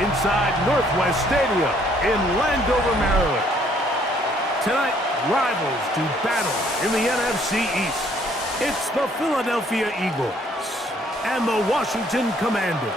inside Northwest Stadium in Landover, Maryland. Tonight, rivals do battle in the NFC East. It's the Philadelphia Eagles and the Washington Commanders.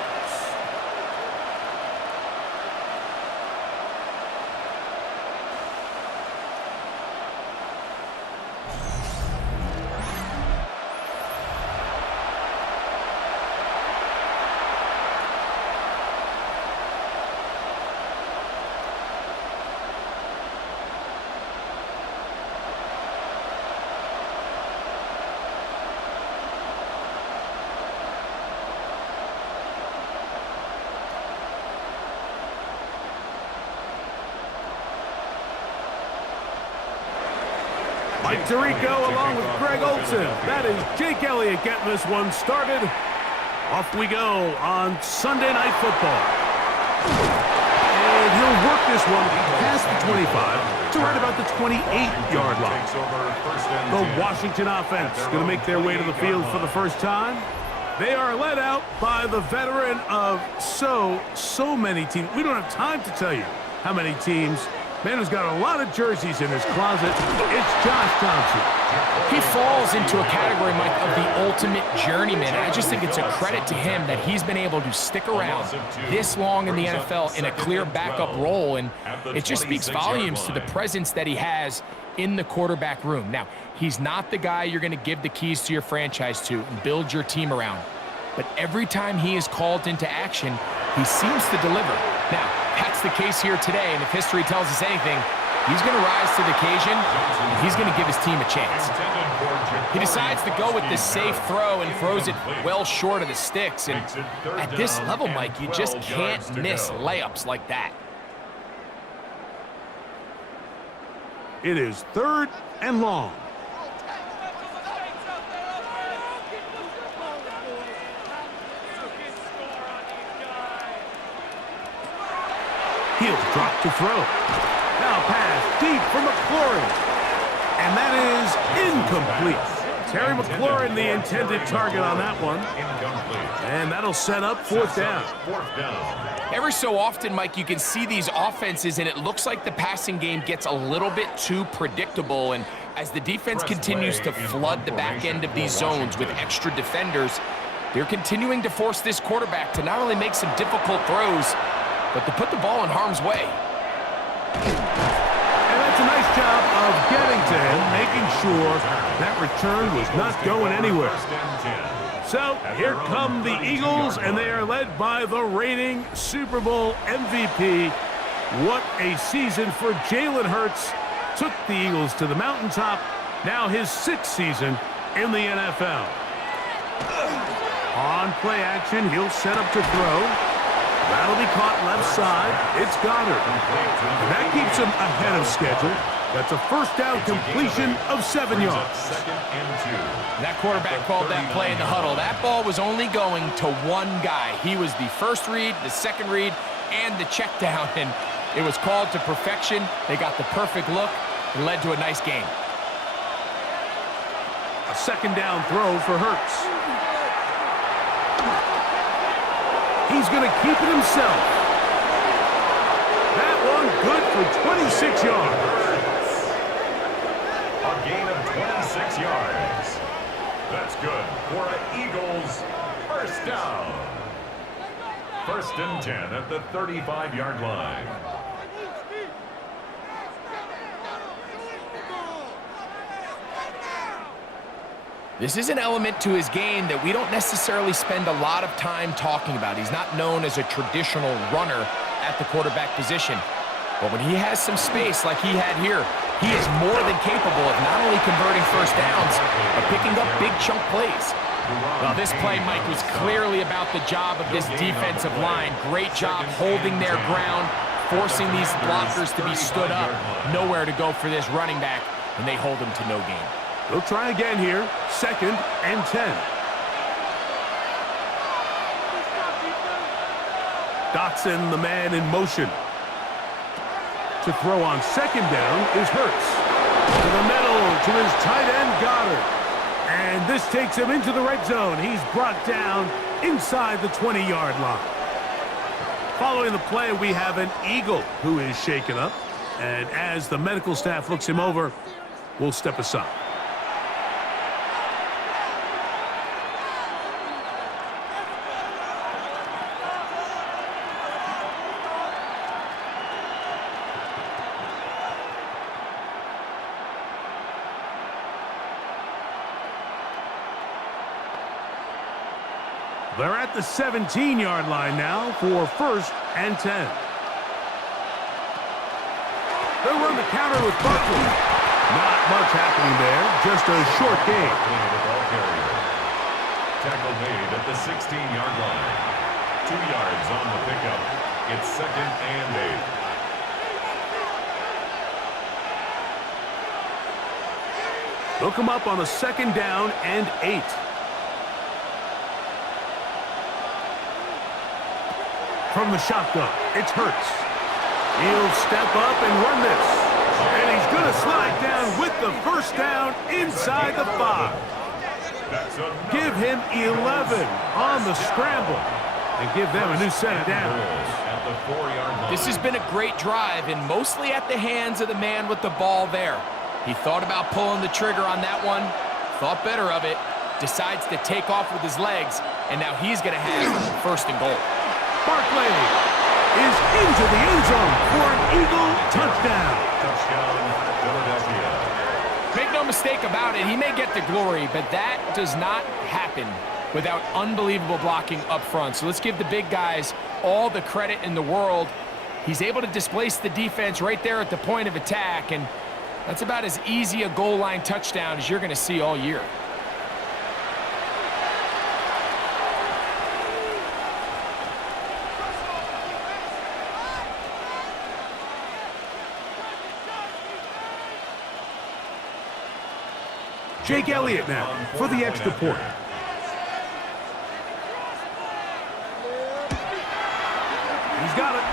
Mike Tirico along with Greg Olson. That is Jake Elliott getting this one started. Off we go on Sunday Night Football. And he'll work this one past the 25 to right about the 28-yard line. The Washington offense going to make their way to the field for the first time. They are led out by the veteran of so many teams. We don't have time to tell you how many teams. Man who's got a lot of jerseys in his closet. It's Josh Johnson. He falls into a category, Mike, of the ultimate journeyman. I just think it's a credit to him that he's been able to stick around this long in the NFL in a clear backup role, and it just speaks volumes to the presence that he has in the quarterback room. Now, he's not the guy you're going to give the keys to your franchise to and build your team around, but every time he is called into action, he seems to deliver. Now, that's the case here today, and if history tells us anything, he's going to rise to the occasion, and he's going to give his team a chance. He decides to go with this safe throw and throws it well short of the sticks, and at this level, Mike, you just can't miss layups like that. It is 3rd and long. He'll drop to throw. Now pass deep for McLaurin. And that is incomplete. Terry McLaurin, the intended target on that one. And that'll set up 4th down. Every so often, Mike, you can see these offenses, and it looks like the passing game gets a little bit too predictable. And as the defense continues to flood the back end of these zones with extra defenders, they're continuing to force this quarterback to not only make some difficult throws, but to put the ball in harm's way. And that's a nice job of getting to him, making sure that return was not going anywhere. So here come the Eagles, and they are led by the reigning Super Bowl MVP. What a season for Jalen Hurts. Took the Eagles to the mountaintop. Now his 6th season in the NFL. On play action, he'll set up to throw. That'll be caught left side. It's Goddard. And that keeps him ahead of schedule. That's a 1st down completion of 7 yards. That quarterback called that play in the huddle. That ball was only going to one guy. He was the first read, the second read, and the check down. And it was called to perfection. They got the perfect look. It led to a nice game. A 2nd down throw for Hurts. He's going to keep it himself. That one good for 26 yards. A gain of 26 yards. That's good for an Eagles 1st down. 1st and 10 at the 35-yard line. This is an element to his game that we don't necessarily spend a lot of time talking about. He's not known as a traditional runner at the quarterback position. But when he has some space like he had here, he is more than capable of not only converting 1st downs, but picking up big chunk plays. Well, this play, Mike, was clearly about the job of this defensive line. Great job holding their ground, forcing these blockers to be stood up. Nowhere to go for this running back, and they hold him to no gain. They'll try again here. 2nd and 10. Dotson, the man in motion. To throw on 2nd down is Hurts. To the middle, to his tight end, Goddard. And this takes him into the red zone. He's brought down inside the 20-yard line. Following the play, we have an Eagle who is shaken up. And as the medical staff looks him over, we'll step aside. They're at the 17-yard line now for 1st and 10. They'll run the counter with Barkley. Not much happening there, just a short gain. Tackle made at the 16-yard line. 2 yards on the pickup. It's 2nd and 8. They'll come up on a 2nd down and 8. From the shotgun, it's Hurts. He'll step up and run this. And he's going to slide down with the 1st down inside the 5. Give him 11 on the scramble and give them a new set of downs. This has been a great drive and mostly at the hands of the man with the ball there. He thought about pulling the trigger on that one, thought better of it, decides to take off with his legs, and now he's going to have 1st and goal. Barkley is into the end zone for an Eagle touchdown. Touchdown, Philadelphia. Make no mistake about it, he may get the glory, but that does not happen without unbelievable blocking up front. So let's give the big guys all the credit in the world. He's able to displace the defense right there at the point of attack, and that's about as easy a goal line touchdown as you're going to see all year. Jake Elliott now for the extra point. He's got it.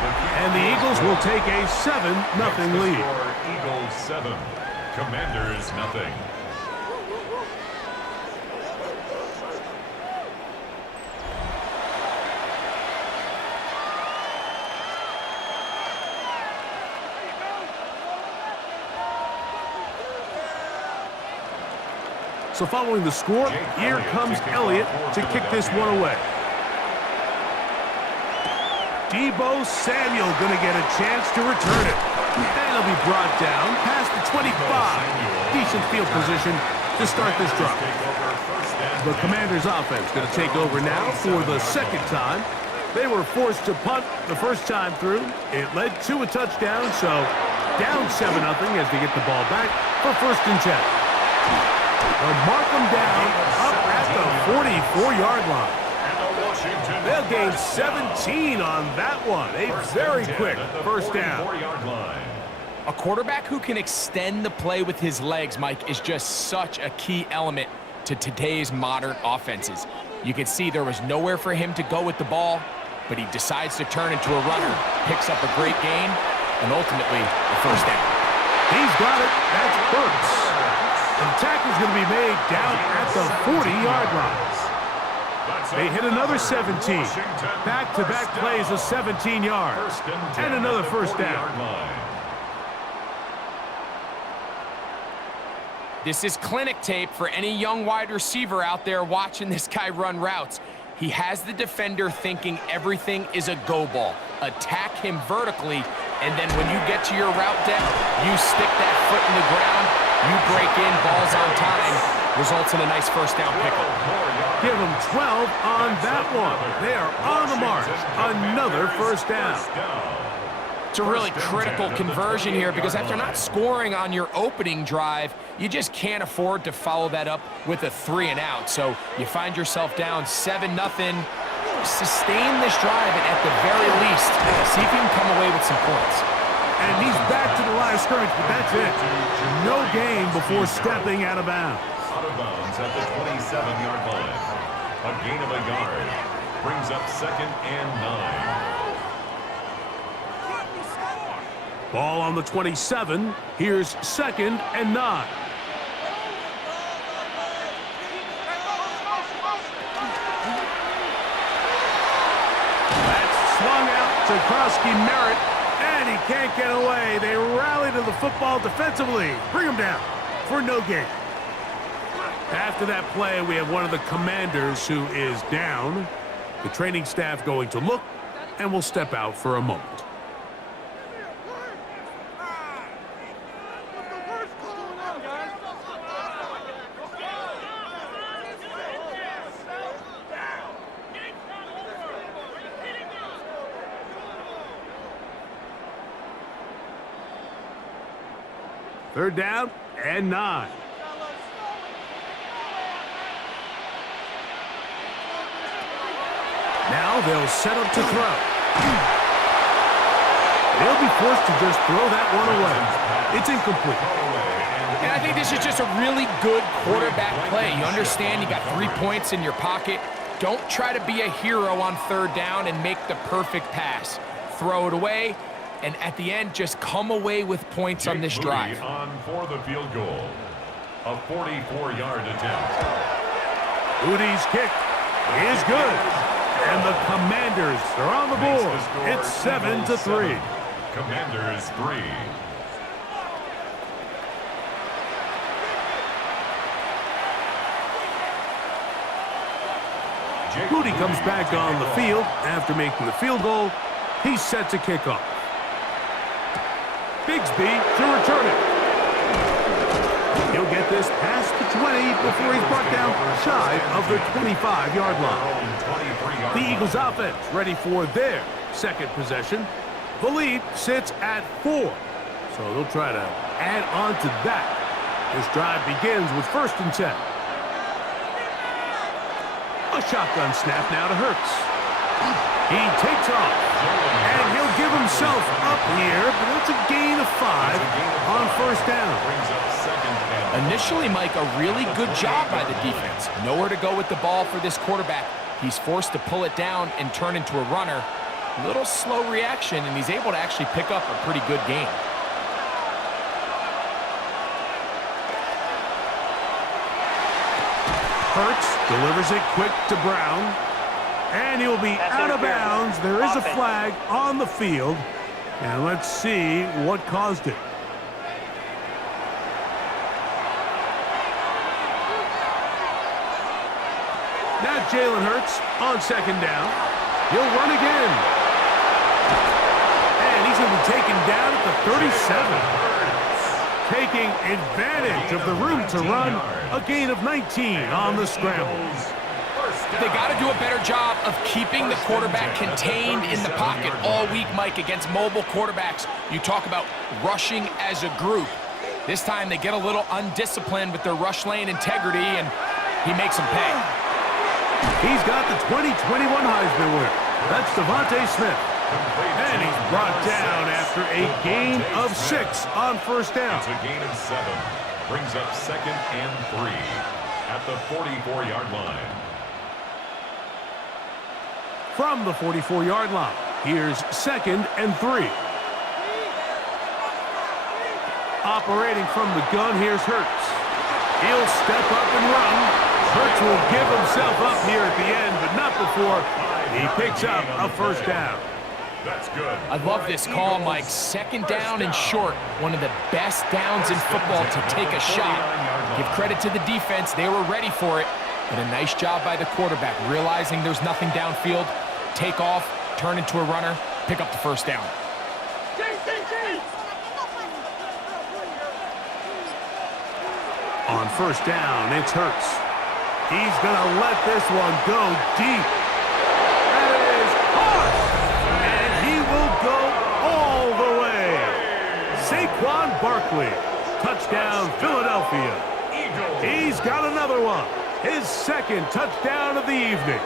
And the Eagles will take a 7-0 lead. Eagles 7, Commanders 0. So following the score, here comes Elliott to kick this one away. Deebo Samuel going to get a chance to return it. And he'll be brought down past the 25. Decent field position to start this drive. The Commanders' offense going to take over now for the 2nd time. They were forced to punt the 1st time through. It led to a touchdown, so down 7-0 as they get the ball back for 1st and 10. They'll mark them down up at the 44-yard line. They'll gain 17 on that one. A very quick 1st down. A quarterback who can extend the play with his legs, Mike, is just such a key element to today's modern offenses. You can see there was nowhere for him to go with the ball, but he decides to turn into a runner, picks up a great gain, and ultimately a 1st down. He's got it. That's Hurts. The tackle's going to be made down at the 40-yard line. They hit another 17. Back-to-back plays of 17 yards. And another 1st down. This is clinic tape for any young wide receiver out there watching this guy run routes. He has the defender thinking everything is a go ball. Attack him vertically, and then when you get to your route depth, you stick that foot in the ground, you break in, balls on time, results in a nice 1st down pickup. Give them 12 on that one. They are on the march. Another 1st down. It's a really critical conversion here because after not scoring on your opening drive, you just can't afford to follow that up with a 3 and out. So you find yourself down 7-0. Sustain this drive and at the very least, see if you can come away with some points. And he's back to the line of scrimmage, but that's it. No gain before stepping out of bounds. Out of bounds at the 27-yard line. A gain of a yard. Brings up 2nd and 9. Ball on the 27. Here's 2nd and 9. That's swung out to Krosky Merritt, and he can't get away. They rally to the football defensively. Bring him down for no gain. After that play, we have one of the commanders who is down. The training staff going to look, and will step out for a moment. Third down and 9. Now they'll set up to throw. They'll be forced to just throw that one away. It's incomplete. And I think this is just a really good quarterback play. You understand you got 3 points in your pocket. Don't try to be a hero on third down and make the perfect pass. Throw it away, and at the end, just come away with points on this drive. On for the field goal. A 44-yard attempt. Moody's kick is good. And the Commanders are on the board. It's 7-3. Commanders 3. Moody comes back on the field after making the field goal. He's set to kick off. Bigsby to return it. He'll get this past the 20 before he's brought down shy of the 25-yard line. The Eagles offense ready for their second possession. The lead sits at 4, so they'll try to add on to that. This drive begins with 1st and 10. A shotgun snap now to Hurts. He takes off, and he'll give himself up here, but it's a gain of 5 on 1st down. Initially, Mike, a really good job by the defense. Nowhere to go with the ball for this quarterback. He's forced to pull it down and turn into a runner. Little slow reaction, and he's able to actually pick up a pretty good game. Hurts delivers it quick to Brown, and he'll be out of bounds. There is a flag on the field, and let's see what caused it. Now Jalen Hurts on 2nd down. He'll run again. And he's going to be taken down at the 37. Taking advantage of the room to run, a gain of 19 on the scramble. They got to do a better job of keeping the quarterback contained in the pocket all week, Mike, against mobile quarterbacks. You talk about rushing as a group. This time they get a little undisciplined with their rush lane integrity, and he makes them pay. He's got the 2021 Heisman winner. That's Devontae Smith. And he's brought down after a gain of 6 on 1st down. It's a gain of 7. Brings up 2nd and 3 at the 44-yard line. From the 44-yard line, here's 2nd and 3. Operating from the gun, here's Hurts. He'll step up and run. Hurts will give himself up here at the end, but not before he picks up a 1st down. That's good. I love this call, Mike. 2nd down and short. One of the best downs in football to take a shot. Give credit to the defense. They were ready for it. But a nice job by the quarterback, realizing there's nothing downfield. Take off, turn into a runner, pick up the 1st down. On 1st down, it's Hurts. He's going to let this one go deep. That is hard. And he will go all the way. Saquon Barkley. Touchdown, Philadelphia. He's got another one. His 2nd touchdown of the evening.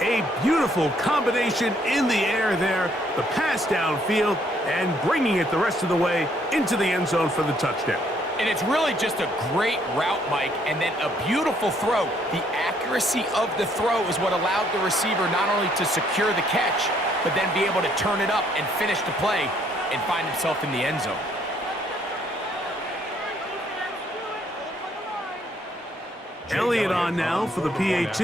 A beautiful combination in the air there. The pass downfield and bringing it the rest of the way into the end zone for the touchdown. And it's really just a great route, Mike, and then a beautiful throw. The accuracy of the throw is what allowed the receiver not only to secure the catch, but then be able to turn it up and finish the play and find himself in the end zone. Elliott on now for the PAT.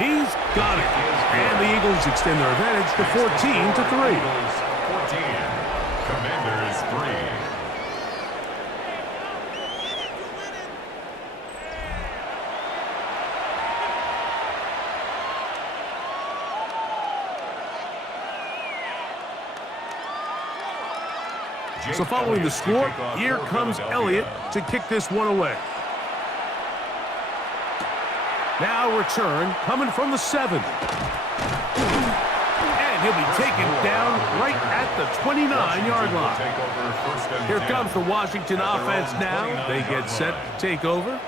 He's got it. And the Eagles extend their advantage to 14-3. Eagles 14, Commanders 3. So following the score, here comes Elliott to kick this one away. Now return coming from the 7. And he'll be taken down right at the 29-yard line. Here comes the Washington offense now. They get set to take over.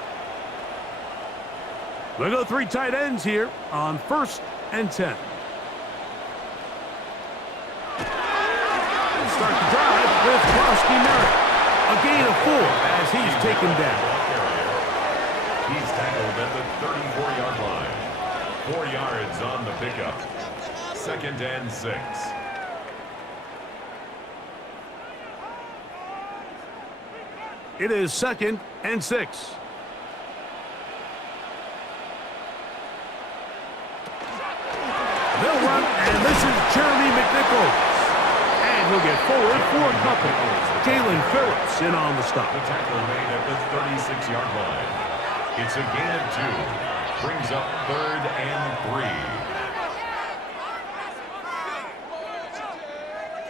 We'll go 3 tight ends here on 1st and 10. Start the drive with Krosky Merritt. A gain of 4 as he's taken down. He's tackled at the 34-yard line. 4 yards on the pickup. 2nd and 6. It is 2nd and 6. They'll run, and this is Jeremy McNichols. And he'll get forward for a couple. Jalen Phillips in on the stop. The tackle made at the 36-yard line. It's a gain of 2. Brings up 3rd and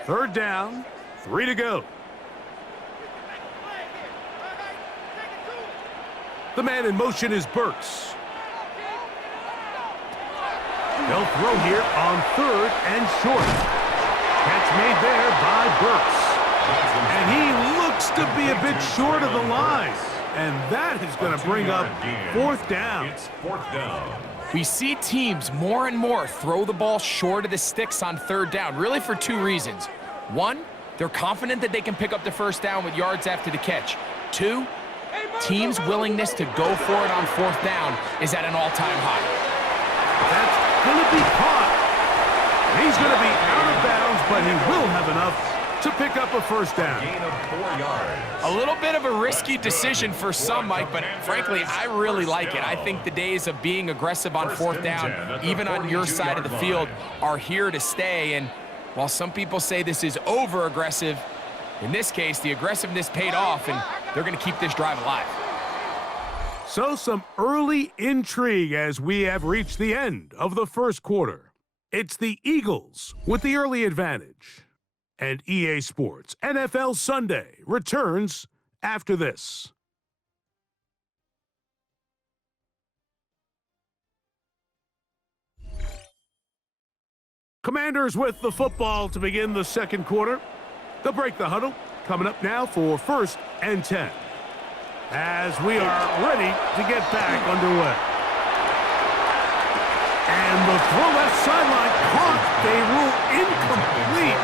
3. 3rd down, 3 to go. The man in motion is Burks. They'll throw here on 3rd and short. Catch made there by Burks. And he looks to be a bit short of the line. And that is going to bring up 4th down. It's 4th down. We see teams more and more throw the ball short of the sticks on 3rd down, really for 2 reasons. 1, they're confident that they can pick up the 1st down with yards after the catch. 2, teams' willingness to go for it on 4th down is at an all-time high. That's going to be caught. He's going to be out of bounds, but he will have enough to pick up a 1st down. Gain of 4 yards. A little bit of a risky decision for some, Mike, but frankly, I really like it. I think the days of being aggressive on 4th down, even on your side of the field, are here to stay. And while some people say this is over-aggressive, in this case, the aggressiveness paid off, and they're going to keep this drive alive. So some early intrigue as we have reached the end of the 1st quarter. It's the Eagles with the early advantage. And EA Sports NFL Sunday returns after this. Commanders with the football to begin the 2nd quarter. They'll break the huddle. Coming up now for 1st and 10. As we are ready to get back underway. And the throw left sideline caught. They rule incomplete.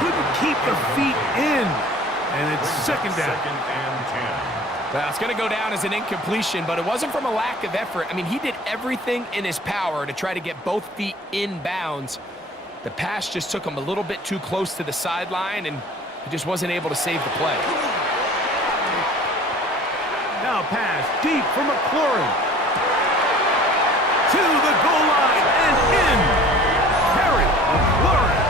Couldn't keep the feet in. And it's 2nd down. 2nd and 10. Well, it's going to go down as an incompletion, but it wasn't from a lack of effort. I mean, he did everything in his power to try to get both feet in bounds. The pass just took him a little bit too close to the sideline, and he just wasn't able to save the play. Now pass deep for McLaurin. To the goal line and in. Harry McLaurin.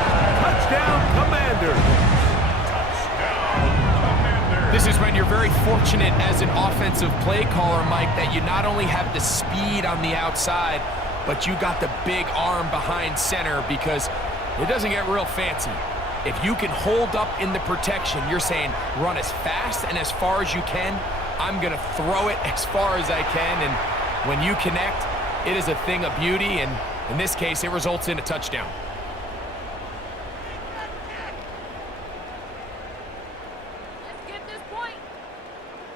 Touchdown, Commanders. This is when you're very fortunate as an offensive play caller, Mike, that you not only have the speed on the outside, but you got the big arm behind center, because it doesn't get real fancy. If you can hold up in the protection, you're saying run as fast and as far as you can. I'm going to throw it as far as I can, and when you connect, it is a thing of beauty, and in this case, it results in a touchdown.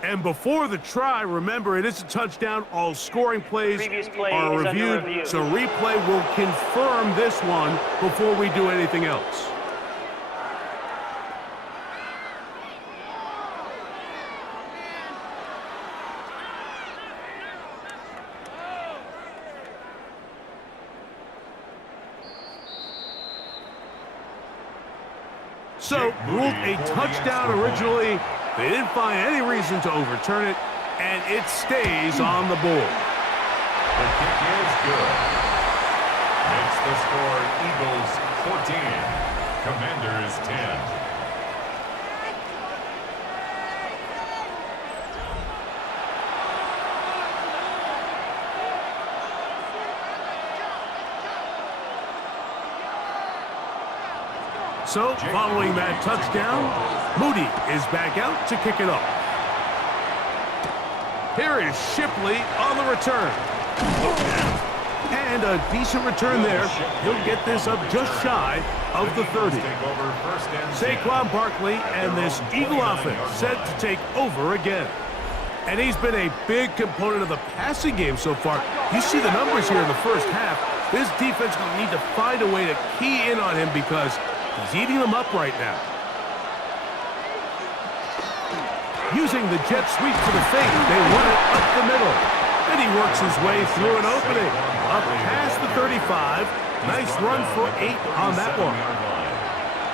And before the try, remember, it is a touchdown. All scoring plays are reviewed, so replay will confirm this one before we do anything else. So, ruled a touchdown originally. They didn't find any reason to overturn it, and it stays on the board. The kick is good. Makes the score Eagles 14, Commanders 10. So, following that touchdown, Moody is back out to kick it off. Here is Shipley on the return. And a decent return there. He'll get this up just shy of the 30. Saquon Barkley and this Eagle offense set to take over again. And he's been a big component of the passing game so far. You see the numbers here in the first half. This defense will need to find a way to key in on him because he's eating them up right now. Using the jet sweep to the fake, they run it up the middle. And he works his way through an opening. Up past the 35. Nice run for 8 on that one.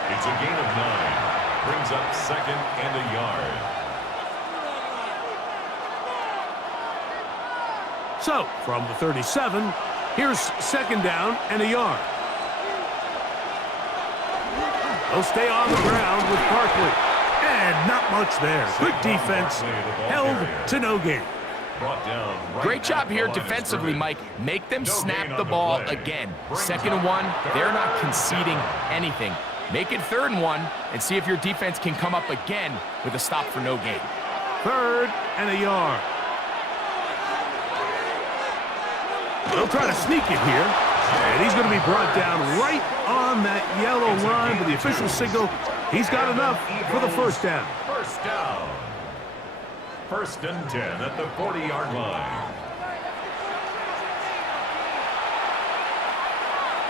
It's a gain of 9. Brings up 2nd and a yard. So, from the 37, here's 2nd down and a yard. They'll stay on the ground with Barkley. And not much there. Good defense. Held to no gain. Great job here defensively, Mike. Make them snap the ball again. 2nd and 1, they're not conceding anything. Make it 3rd and 1 and see if your defense can come up again with a stop for no gain. 3rd and a yard. They'll try to sneak it here. And he's going to be brought down right on that yellow line with the official signal. He's got enough for the 1st down. 1st down. 1st and 10 at the 40-yard line.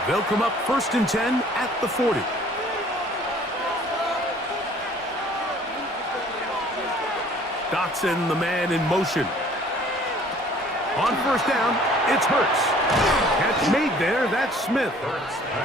They'll come up 1st and 10 at the 40. Dotson, the man in motion. On 1st down, it's Hurts. Catch made there, that's Smith.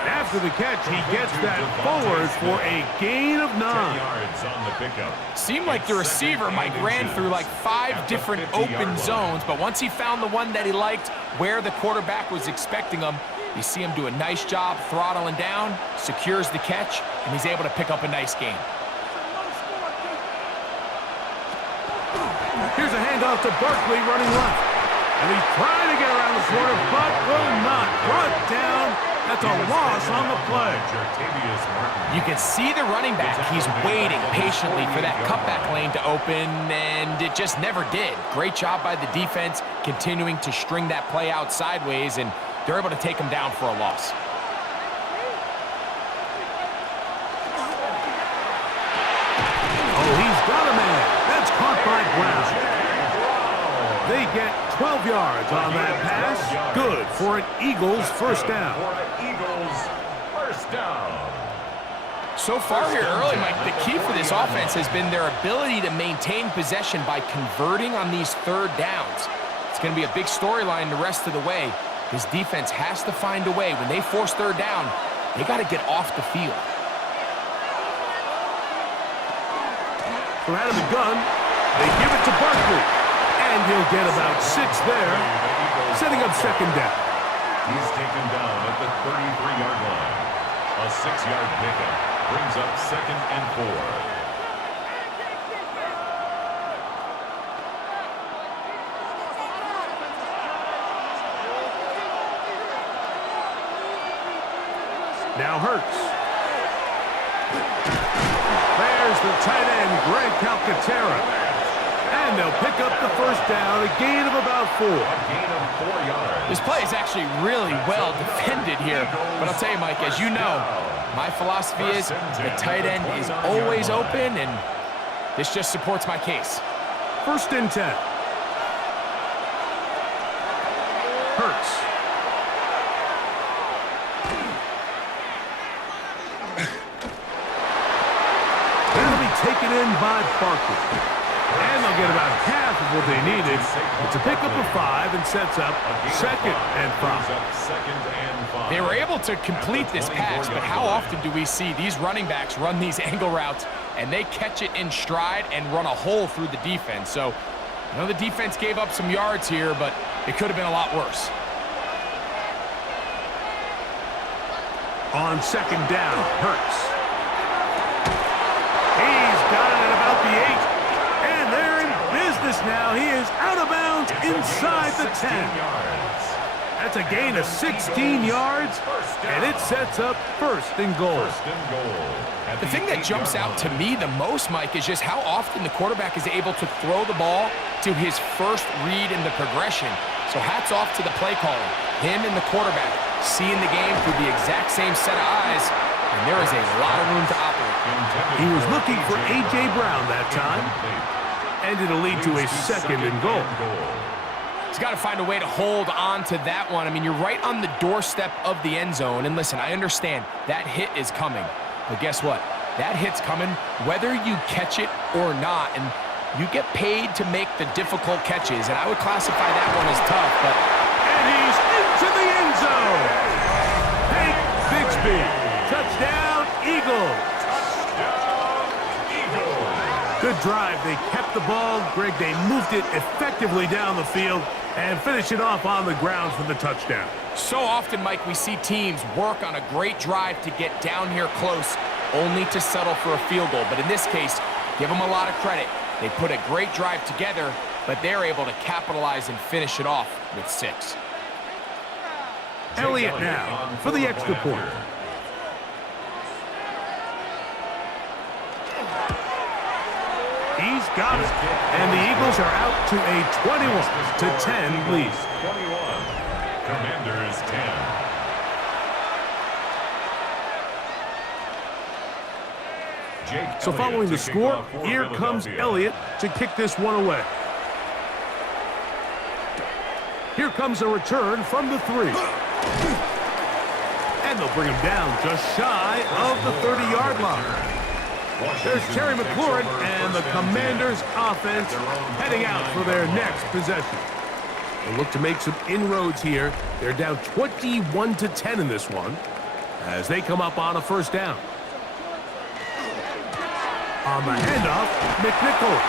After the catch, he gets that forward for a gain of 9. 10 yards on the pickup. Seemed like the receiver, Mike, ran through like 5 different open zones, but once he found the one that he liked, where the quarterback was expecting him, you see him do a nice job throttling down, secures the catch, and he's able to pick up a nice gain. Here's a handoff to Barkley running left. And he's trying to get around the corner, but will not. Brought down. That's a loss on the play. You can see the running back. He's waiting patiently for that cutback lane to open, and it just never did. Great job by the defense, continuing to string that play out sideways, and they're able to take him down for a loss. Oh, he's got a man. That's caught by Brown. They get 12 yards on that pass. Good for an Eagles 1st down. So far here early, Mike, the key for this offense has been their ability to maintain possession by converting on these 3rd downs. It's going to be a big storyline the rest of the way. This defense has to find a way. When they force 3rd down, they got to get off the field. From out of the gun, they give it to Barkley. And he'll get about 6 there, setting up 2nd down. He's taken down at the 33-yard line. A 6-yard pickup brings up 2nd and 4. Now Hurts. There's the tight end, Greg Calcaterra. And they'll pick up the 1st down, a gain of about 4. A gain of 4 yards. This play is actually really well defended here. But I'll tell you, Mike, as you know, my philosophy is the tight end is always open, and this just supports my case. 1st and 10. Hurts. That'll be taken in by Barkley. And they'll get about half of what they needed. It's a pickup of 5 and sets up 2nd and 5. They were able to complete this pass, but how often do we see these running backs run these angle routes and they catch it in stride and run a hole through the defense? So I know the defense gave up some yards here, but it could have been a lot worse. On second down, Hurts. He's got it at about the 8. And they're in business now. He is out of bounds inside the 10. That's a gain of 16 yards, and it sets up first and goal. The thing that jumps out to me the most, Mike, is just how often the quarterback is able to throw the ball to his first read in the progression. So hats off to the play caller, him and the quarterback, seeing the game through the exact same set of eyes, and there is a lot of room to operate. He was looking for A.J. Brown that time, and it'll lead to a second and goal. He's got to find a way to hold on to that one. I mean, you're right on the doorstep of the end zone. And listen, I understand that hit is coming. But guess what? That hit's coming whether you catch it or not. And you get paid to make the difficult catches. And I would classify that one as tough. But and he's into the end zone. Hank Bigsby. Touchdown, Eagles. Good drive. They kept the ball. Greg, they moved it effectively down the field and finish it off on the ground for the touchdown. So often, Mike, we see teams work on a great drive to get down here close, only to settle for a field goal. But in this case, give them a lot of credit. They put a great drive together, but they're able to capitalize and finish it off with 6. Elliott now for the extra point. He's got it. And the Eagles are out to a 21-10 lead. 21. Commanders 10. So following the score, here comes Elliott to kick this one away. Here comes a return from the 3. And they'll bring him down just shy of the 30-yard line. There's Terry McLaurin and the Commanders offense heading out for their next possession. They look to make some inroads here. They're down 21-10 in this one as they come up on a first down. On the handoff, McNichols.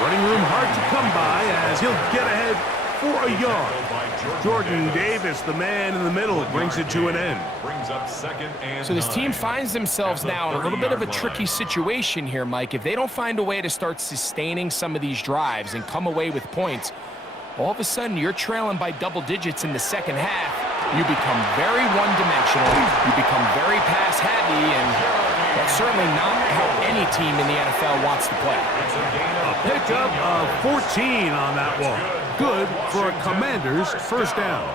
Running room hard to come by as he'll get ahead for a yard. Jordan Davis, the man in the middle, brings it to an end. So this team finds themselves now in a little bit of a tricky situation here, Mike. If they don't find a way to start sustaining some of these drives and come away with points, all of a sudden you're trailing by double digits in the second half. You become very one-dimensional. You become very pass-heavy, and that's certainly not how any team in the NFL wants to play. A pickup of 14 on that one. Good for a Commanders first down.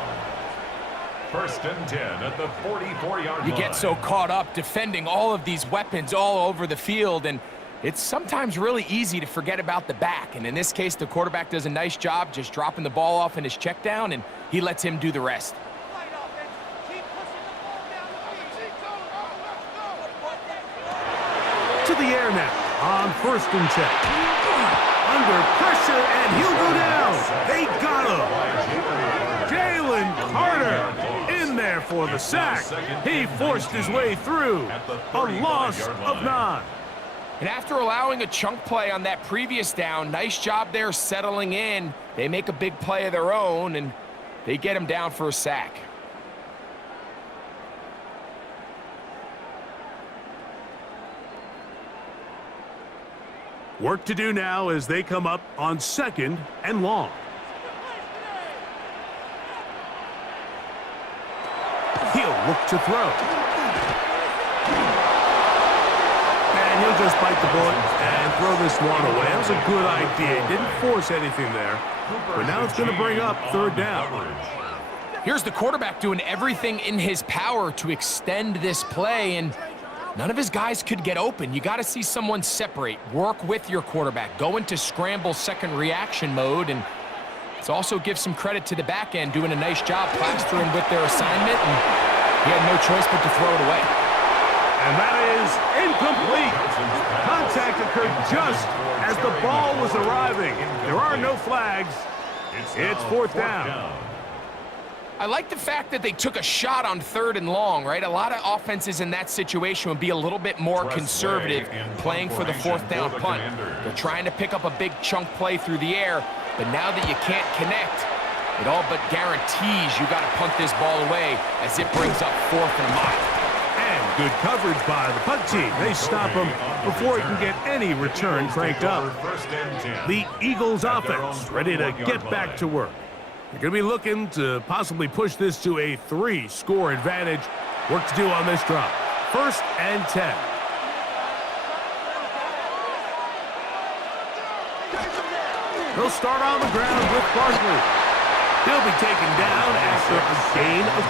First and 10 at the 44-yard line. You get so caught up defending all of these weapons all over the field, and it's sometimes really easy to forget about the back. And in this case, the quarterback does a nice job just dropping the ball off in his check down, and he lets him do the rest. To the air now on first and 10. Under pressure, and he'll go down. They got him. Jalen Carter in there for the sack. He forced his way through. A loss of 9. And after allowing a chunk play on that previous down, nice job there settling in. They make a big play of their own, and they get him down for a sack. Work to do now as they come up on second and long. He'll look to throw. And he'll just bite the bullet and throw this one away. That was a good idea. He didn't force anything there. But now it's going to bring up third down. Here's the quarterback doing everything in his power to extend this play, and none of his guys could get open. You got to see someone separate, work with your quarterback, go into scramble second reaction mode, and let's also give some credit to the back end doing a nice job plastering with their assignment, and he had no choice but to throw it away. And that is incomplete. Contact occurred just as the ball was arriving. There are no flags. It's fourth down. I like the fact that they took a shot on third and long, right? A lot of offenses in that situation would be a little bit more conservative playing for the fourth down punt. They're trying to pick up a big chunk play through the air. But now that you can't connect, it all but guarantees you got to punt this ball away as it brings up 4th and a mile. And good coverage by the punt team. They stop him before he can get any return cranked up. The Eagles offense ready to get back to work. They're going to be looking to possibly push this to a 3-score advantage. Work to do on this drive. 1st and 10. He'll start on the ground with Barkley. He'll be taken down after a gain of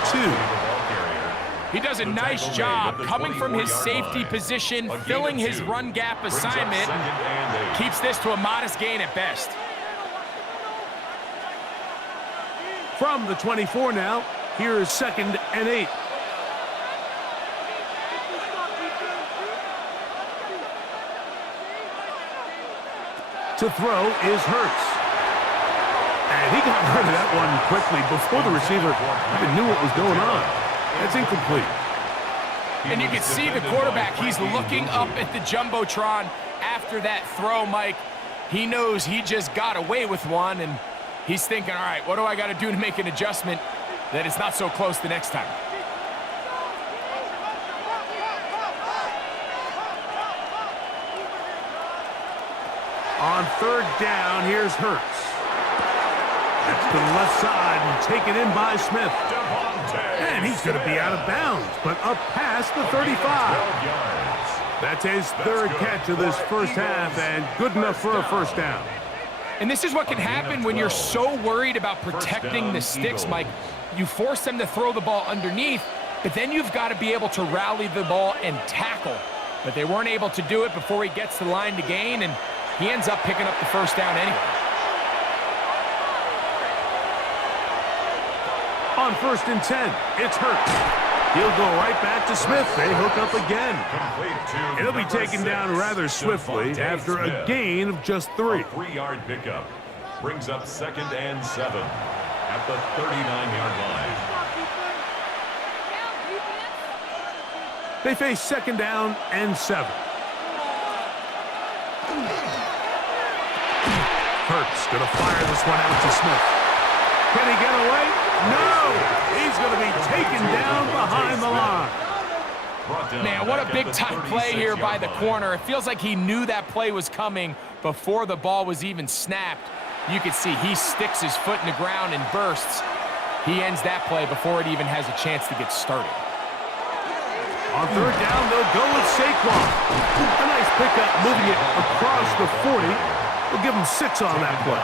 2. He does a nice job coming from his safety position, filling his run gap assignment. Keeps this to a modest gain at best. From the 24 now, here is 2nd and 8. To throw is Hurts. And he got rid of that one quickly before the receiver even knew what was going on. That's incomplete. And you can see the quarterback, he's looking up at the Jumbotron after that throw, Mike. He knows he just got away with one, and he's thinking, all right, what do I got to do to make an adjustment that it's not so close the next time? On 3rd down, here's Hurts. That's to the left side and taken in by Smith. And he's going to be out of bounds, but up past the 35. That's his 3rd catch of this first half, and good enough for a 1st down. And this is what can happen when you're so worried about protecting the sticks, Mike. You force them to throw the ball underneath, but then you've got to be able to rally the ball and tackle. But they weren't able to do it before he gets to the line to gain, and he ends up picking up the 1st down anyway. On 1st and 10, it's Hurts. He'll go right back to Smith. They hook up again. It'll be taken down rather swiftly after a gain of just 3. A 3-yard pickup brings up 2nd and 7 at the 39-yard line. They face 2nd down and 7. Hurts going to fire this one out to Smith. Can he get away? No! He's going to be taken down behind the line. Man, what a big-time play here by the corner. It feels like he knew that play was coming before the ball was even snapped. You can see he sticks his foot in the ground and bursts. He ends that play before it even has a chance to get started. On 3rd down, they'll go with Saquon. A nice pickup, moving it across the 40. We'll give them 6 on that play.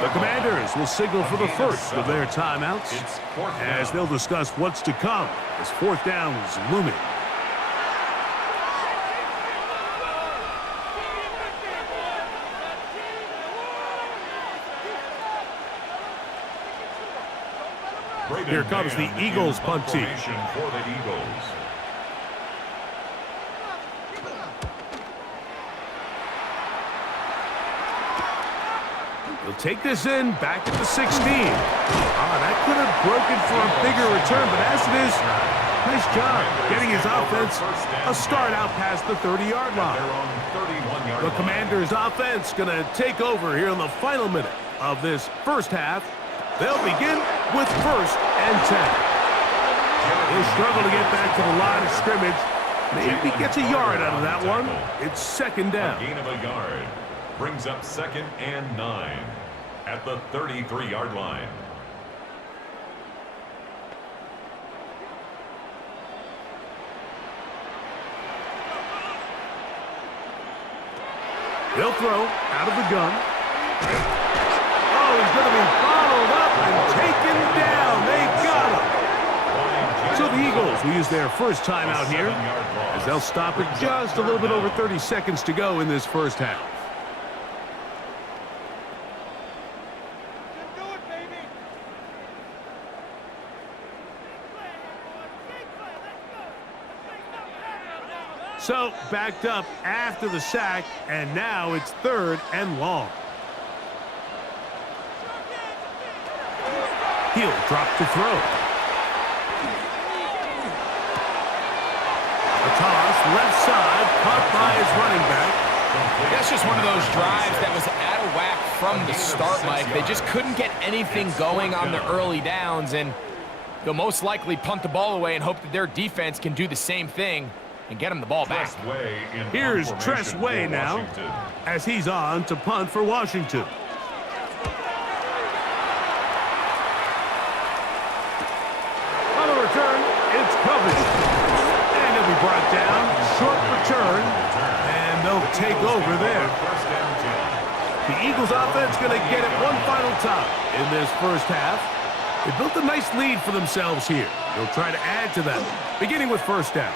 The Commanders will signal for the first of their timeouts as they'll discuss what's to come as 4th down is looming. Here comes the Eagles punt team. For the Eagles. He'll take this in back at the 16. That could have broken for a bigger return, but as it is, nice job getting his offense a start out past the 30-yard line. The Commanders' offense going to take over here in the final minute of this first half. They'll begin with 1st and 10. He'll struggle to get back to the line of scrimmage. Maybe gets a yard out of that one. It's 2nd down. A gain of a yard brings up 2nd and 9 at the 33-yard line. They'll throw out of the gun. Oh, he's going to be bottled up and taken down. They got him. So the Eagles will use their first timeout here as they'll stop it just a little bit over 30 seconds to go in this first half. So, backed up after the sack, and now it's 3rd and long. He'll drop to throw. A toss, left side, caught by his running back. That's just one of those drives that was out of whack from the start, Mike. They just couldn't get anything going on the early downs, and they'll most likely punt the ball away and hope that their defense can do the same thing and get them the ball back. Here's Tress Way now as he's on to punt for Washington. On the return, it's covered. And he'll be brought down. Short return. And they'll take over there. The Eagles offense going to get it one final time in this first half. They built a nice lead for themselves here. They'll try to add to that, beginning with first down.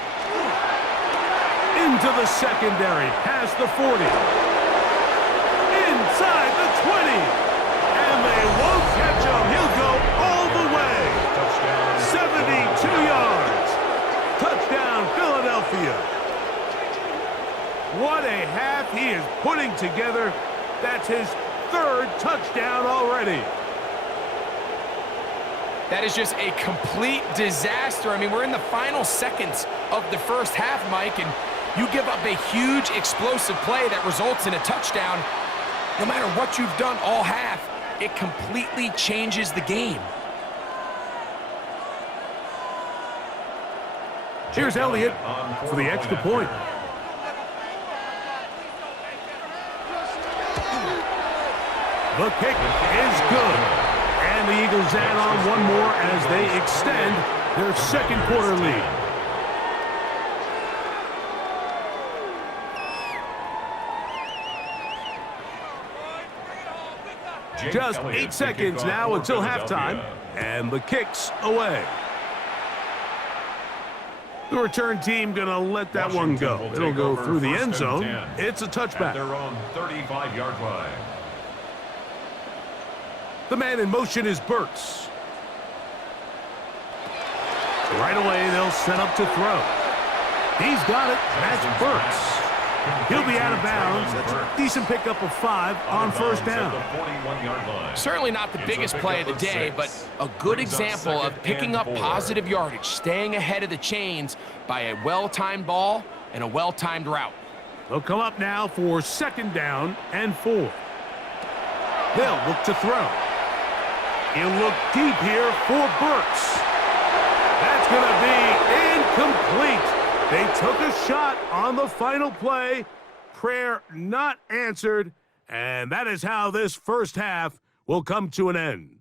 Into the secondary, past the 40. Inside the 20. And they won't catch him. He'll go all the way. 72 yards. Touchdown, Philadelphia. What a half he is putting together. That's his third touchdown already. That is just a complete disaster. I mean, we're in the final seconds of the first half, Mike, and you give up a huge explosive play that results in a touchdown. No matter what you've done all half, it completely changes the game. Here's Elliott for the extra point. The kick is good. And the Eagles add on one more as they extend their second quarter lead. Just 8 seconds now until halftime, and the kick's away. The return team going to let that one go. It'll go through the end zone. It's a touchback. Their own 35-yard line. The man in motion is Burks. Right away, they'll set up to throw. He's got it. That's Burks. He'll be out of bounds. That's a decent pickup of 5 on first down. Certainly not the biggest play of the day, but a good example of picking up positive yardage, staying ahead of the chains by a well-timed ball and a well-timed route. They'll come up now for second down and 4. They'll look to throw. He'll look deep here for Burks. That's going to be incomplete. They took a shot on the final play. Prayer not answered. And that is how this first half will come to an end.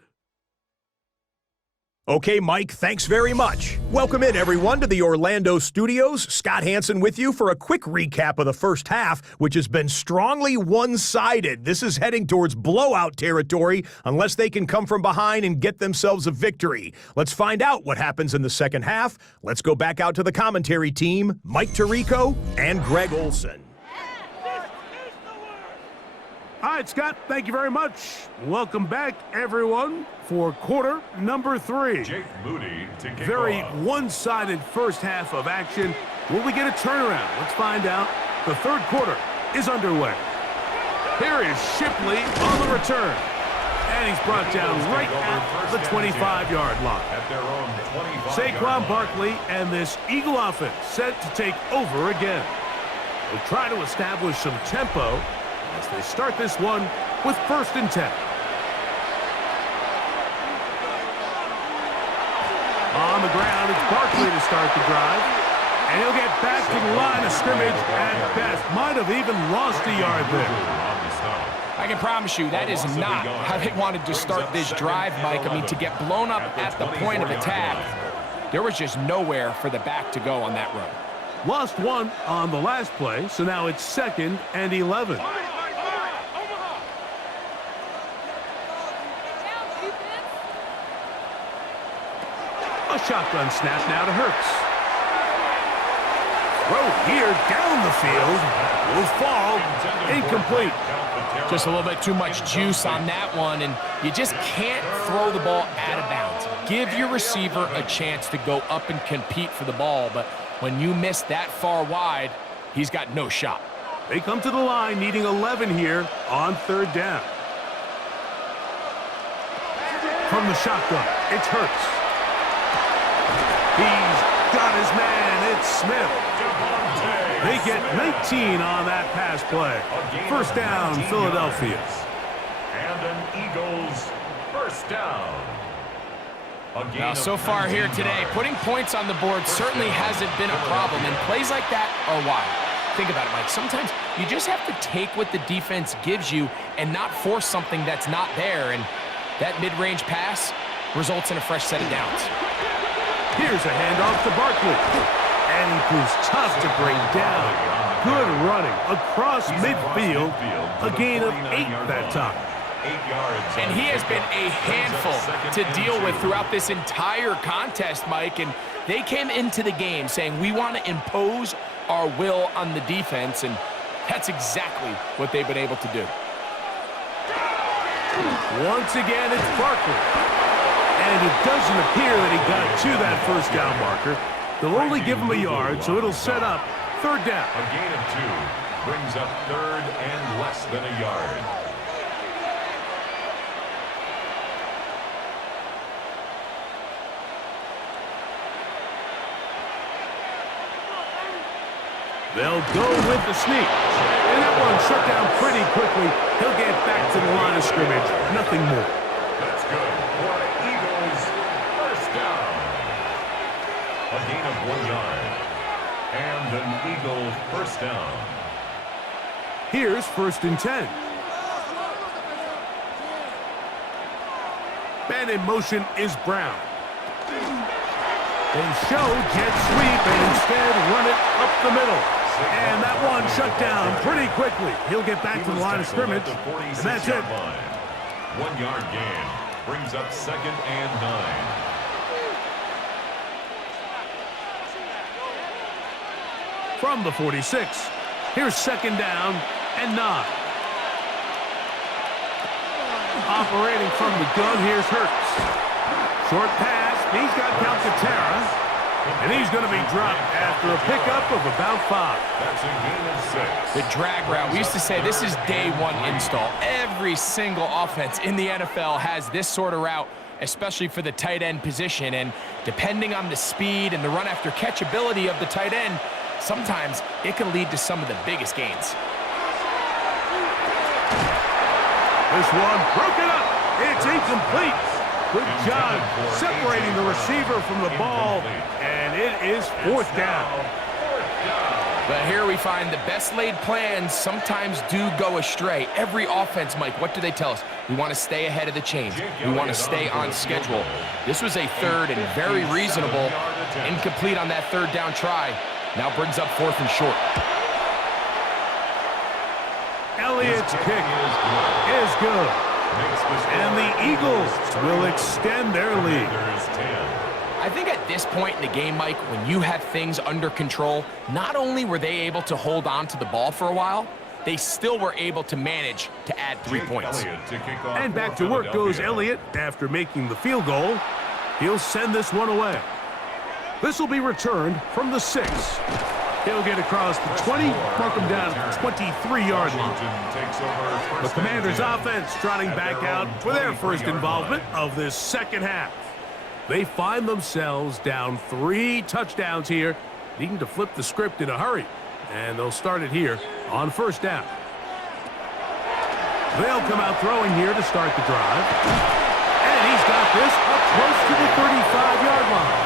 Okay, Mike, thanks very much. Welcome in, everyone, to the Orlando studios. Scott Hansen with you for a quick recap of the first half, which has been strongly one-sided. This is heading towards blowout territory unless they can come from behind and get themselves a victory. Let's find out what happens in the second half. Let's go back out to the commentary team, Mike Tirico and Greg Olson. All right, Scott, thank you very much. Welcome back, everyone, for quarter number 3. Jake Moody to kick Very off. one-sided first half of action. Will we get a turnaround? Let's find out. The third quarter is underway. Here is Shipley on the return. And he's brought down right at the 25-yard line. At their own 25-yard Saquon Barkley and this Eagle offense set to take over again. They'll try to establish some tempo as they start this one with first and 10. On the ground, it's Barkley to start the drive. And he'll get back to the line of scrimmage at best. Might have even lost a yard there. I can promise you that is not how they wanted to start this drive, Mike. I mean, to get blown up at the point of attack, there was just nowhere for the back to go on that run. Lost one on the last play, so now it's 2nd and 11. A shotgun snap now to Hurts. Throw here down the field. Will fall. Incomplete. Just a little bit too much juice on that one, and you just can't throw the ball out of bounds. Give your receiver a chance to go up and compete for the ball, but when you miss that far wide, he's got no shot. They come to the line needing 11 here on third down. From the shotgun, it's Hurts. He's got his man. It's Smith. They get 19 on that pass play. First down, Philadelphia. And an Eagles first down. Now, so far here today, putting points on the board certainly hasn't been a problem, and plays like that are why. Think about it, Mike. Sometimes you just have to take what the defense gives you and not force something that's not there, and that mid-range pass results in a fresh set of downs. Here's a handoff to Barkley. And he proves tough to bring down. Good running across midfield. A gain of 8 that time. 8 yards. And he has been a handful to deal with throughout this entire contest, Mike. And they came into the game saying, we want to impose our will on the defense. And that's exactly what they've been able to do. Once again, it's Barkley. And it doesn't appear that he got to that first down marker. They'll only give him a yard, so it'll set up 3rd down. A gain of 2 brings up 3rd and less than a yard. They'll go with the sneak. And that one shut down pretty quickly. He'll get back to the line of scrimmage. Nothing more. That's good for the Eagles. First down. A gain of 1 yard. And an Eagle first down. Here's 1st and 10. Man in motion is Brown. They show jet sweep and instead run it up the middle. And that one shut down pretty quickly. He'll get back to the line of scrimmage. And that's it. 1 yard gain brings up 2nd and 9. From the 46, here's 2nd down and 9. Operating from the gun, here's Hurts. Short pass, he's got Calcaterra. And he's going to be dropped after a pickup of about 5. That's a gain of 6. The drag route, we used to say this is day 1 install. Every single offense in the NFL has this sort of route, especially for the tight end position. And depending on the speed and the run after catch ability of the tight end, sometimes it can lead to some of the biggest gains. This one broken up. It's incomplete. Good job separating the receiver from the ball, and it is 4th down. But here we find the best laid plans sometimes do go astray. Every offense, Mike, what do they tell us? We want to stay ahead of the chains. We want to stay on schedule. This was a 3rd and very reasonable. Incomplete on that 3rd down try. Now brings up 4th and short. Elliott's kick is good. And the Eagles will extend their lead. I think at this point in the game, Mike, when you have things under control, not only were they able to hold on to the ball for a while, they still were able to manage to add 3 points. And back to work goes Elliott after making the field goal. He'll send this one away. This will be returned from the 6. He'll get across the 20, mark him down at the 23-yard line. The Commanders' offense trotting back out for their first involvement of this 2nd half. They find themselves down 3 touchdowns here, needing to flip the script in a hurry. And they'll start it here on 1st down. They'll come out throwing here to start the drive. And he's got this up close to the 35-yard line.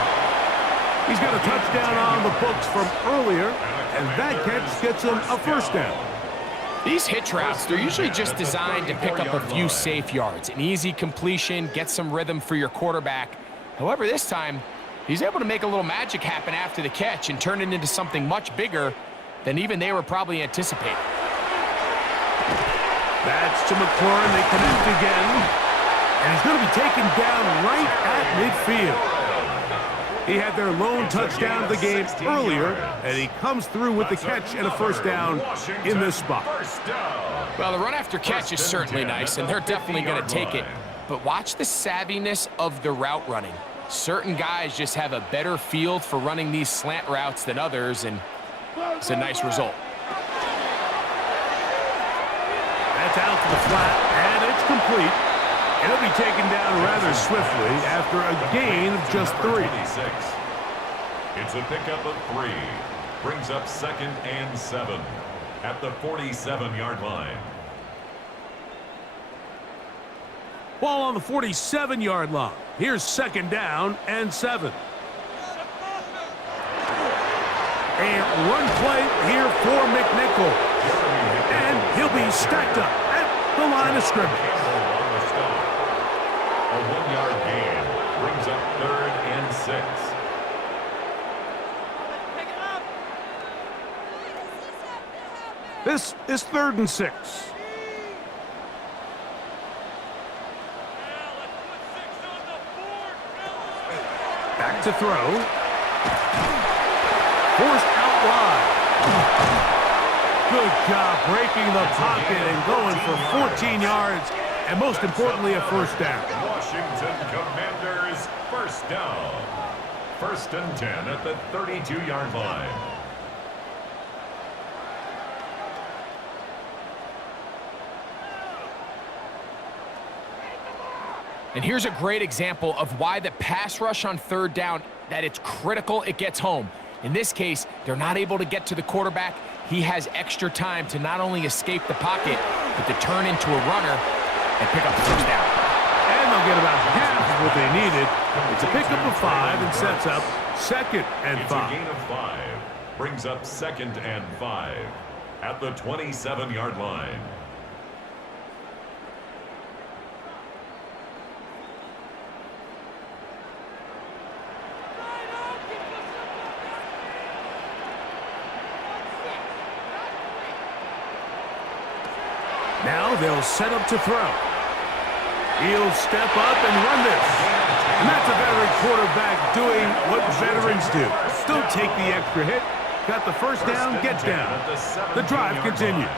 He's got a touchdown on the books from earlier, and that catch gets him a 1st down. These hitch routes, they're usually just designed to pick up a few safe yards. An easy completion, get some rhythm for your quarterback. However, this time, he's able to make a little magic happen after the catch and turn it into something much bigger than even they were probably anticipating. That's to McLaurin. They connect again. And he's going to be taken down right at midfield. He had their lone touchdown of the game earlier, and he comes through with the catch and a 1st down in this spot. Well, the run after catch is certainly nice, and they're definitely going to take it. But watch the savviness of the route running. Certain guys just have a better feel for running these slant routes than others, and it's a nice result. That's out to the flat, and it's complete. It'll be taken down rather swiftly after a gain of just 3. It's a pickup of 3. Brings up 2nd and 7 at the 47-yard line. Ball on the 47-yard line. Here's 2nd down and 7. And run play here for McNichol. And he'll be stacked up at the line of scrimmage. A 1-yard gain brings up 3rd and 6. This is 3rd and 6. Back to throw. Forced out wide. Good job breaking the pocket and going for 14 yards, and most importantly, a 1st down. Washington Commanders, 1st down. 1st and 10 at the 32-yard line. And here's a great example of why the pass rush on 3rd down, that it's critical it gets home. In this case, they're not able to get to the quarterback. He has extra time to not only escape the pocket, but to turn into a runner and pick up the 1st down. And they'll get about half of what they needed. It's a pickup of 5 and sets up 2nd and 5. It's a gain of 5. Brings up 2nd and 5 at the 27-yard line. Now they'll set up to throw. He'll step up and run this. And that's a veteran quarterback doing what veterans do. Don't take the extra hit. Got the 1st down, get down. The drive continues.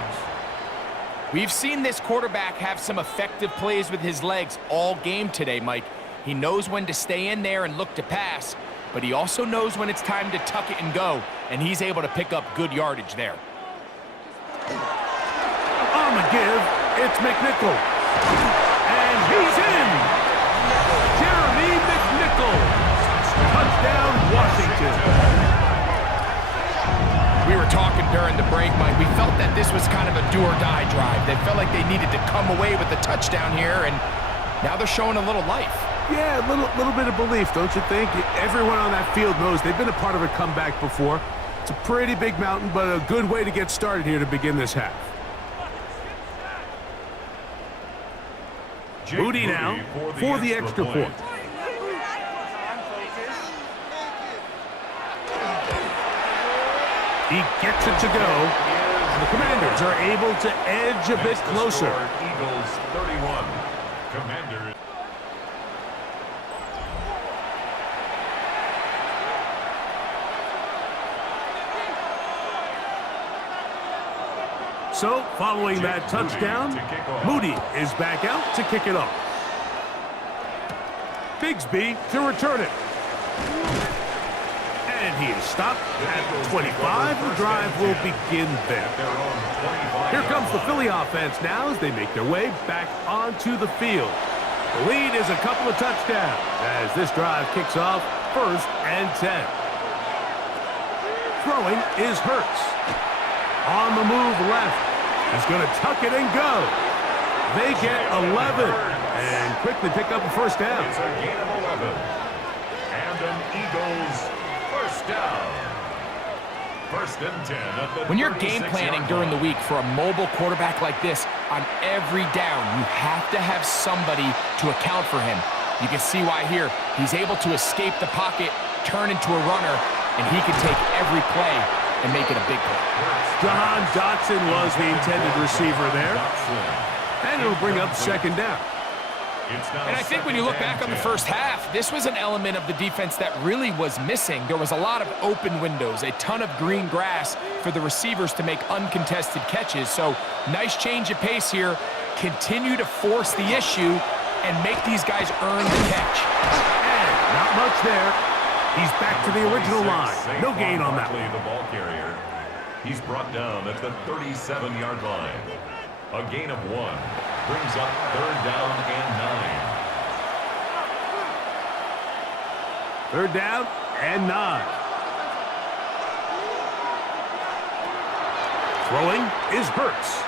We've seen this quarterback have some effective plays with his legs all game today, Mike. He knows when to stay in there and look to pass, but he also knows when it's time to tuck it and go, and he's able to pick up good yardage there. On the give, it's McNichol. And he's in! Jeremy McNichol. Touchdown, Washington. We were talking during the break, Mike. We felt that this was kind of a do-or-die drive. They felt like they needed to come away with the touchdown here, and now they're showing a little life. Yeah, a little bit of belief, don't you think? Everyone on that field knows they've been a part of a comeback before. It's a pretty big mountain, but a good way to get started here to begin this half. Moody now for the extra point. He gets it to go. And the Commanders are able to edge a bit closer. Eagles 31. Commanders. So, following that touchdown, Moody is back out to kick it off. Bigsby to return it. And he is stopped at the 25. The drive will begin there. Here comes the Philly offense now as they make their way back onto the field. The lead is a couple of touchdowns as this drive kicks off 1st and 10. Throwing is Hurts. On the move left. He's going to tuck it and go. They get 11 and quickly pick up a 1st down. It's a gain of 11. And an Eagles 1st down. 1st and 10 at the When you're game planning during the week for a mobile quarterback like this, on every down, you have to have somebody to account for him. You can see why here. He's able to escape the pocket, turn into a runner, and he can take every play and make it a big play. John Dotson was the intended receiver there. And it'll bring up 2nd down. And I think when you look back on the first half, this was an element of the defense that really was missing. There was a lot of open windows, a ton of green grass for the receivers to make uncontested catches. So nice change of pace here. Continue to force the issue and make these guys earn the catch. And not much there. He's back to the original line. No gain on that one. The ball carrier. He's brought down at the 37-yard line. A gain of 1 brings up 3rd down and 9. 3rd down and 9. Throwing is Hurts.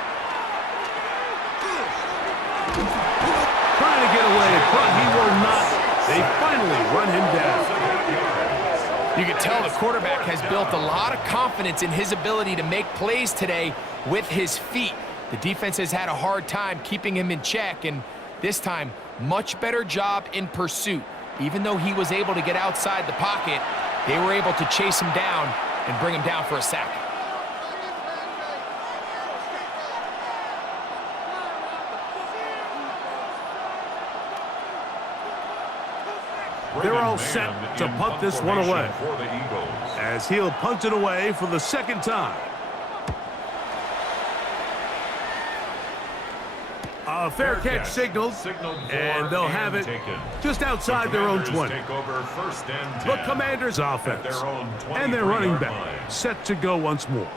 Trying trying to get away, but he will not. They finally run him down. You can tell the quarterback has built a lot of confidence in his ability to make plays today with his feet. The defense has had a hard time keeping him in check, and this time, much better job in pursuit. Even though he was able to get outside the pocket, they were able to chase him down and bring him down for a sack. They're all set to punt this one away, as he'll punt it away for the second time. A fair catch signaled, and they'll have it just outside their own 20. The Commanders' offense and their running back set to go once more.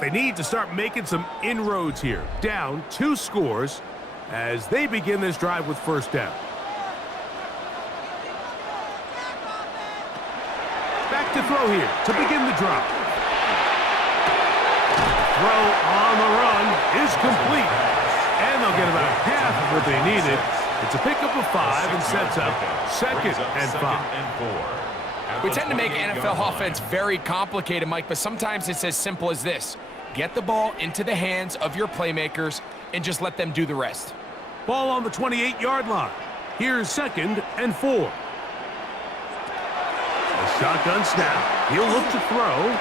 They need to start making some inroads here. Down 2 scores as they begin this drive with first down. Back to throw here to begin the drive. Throw on the run is complete. And they'll get about half of what they needed. It's a pickup of 5 and sets up 2nd and 5. We tend to make NFL offense very complicated, Mike, but sometimes it's as simple as this. Get the ball into the hands of your playmakers and just let them do the rest. Ball on the 28-yard line. Here's 2nd and 4. A shotgun snap. He'll look to throw.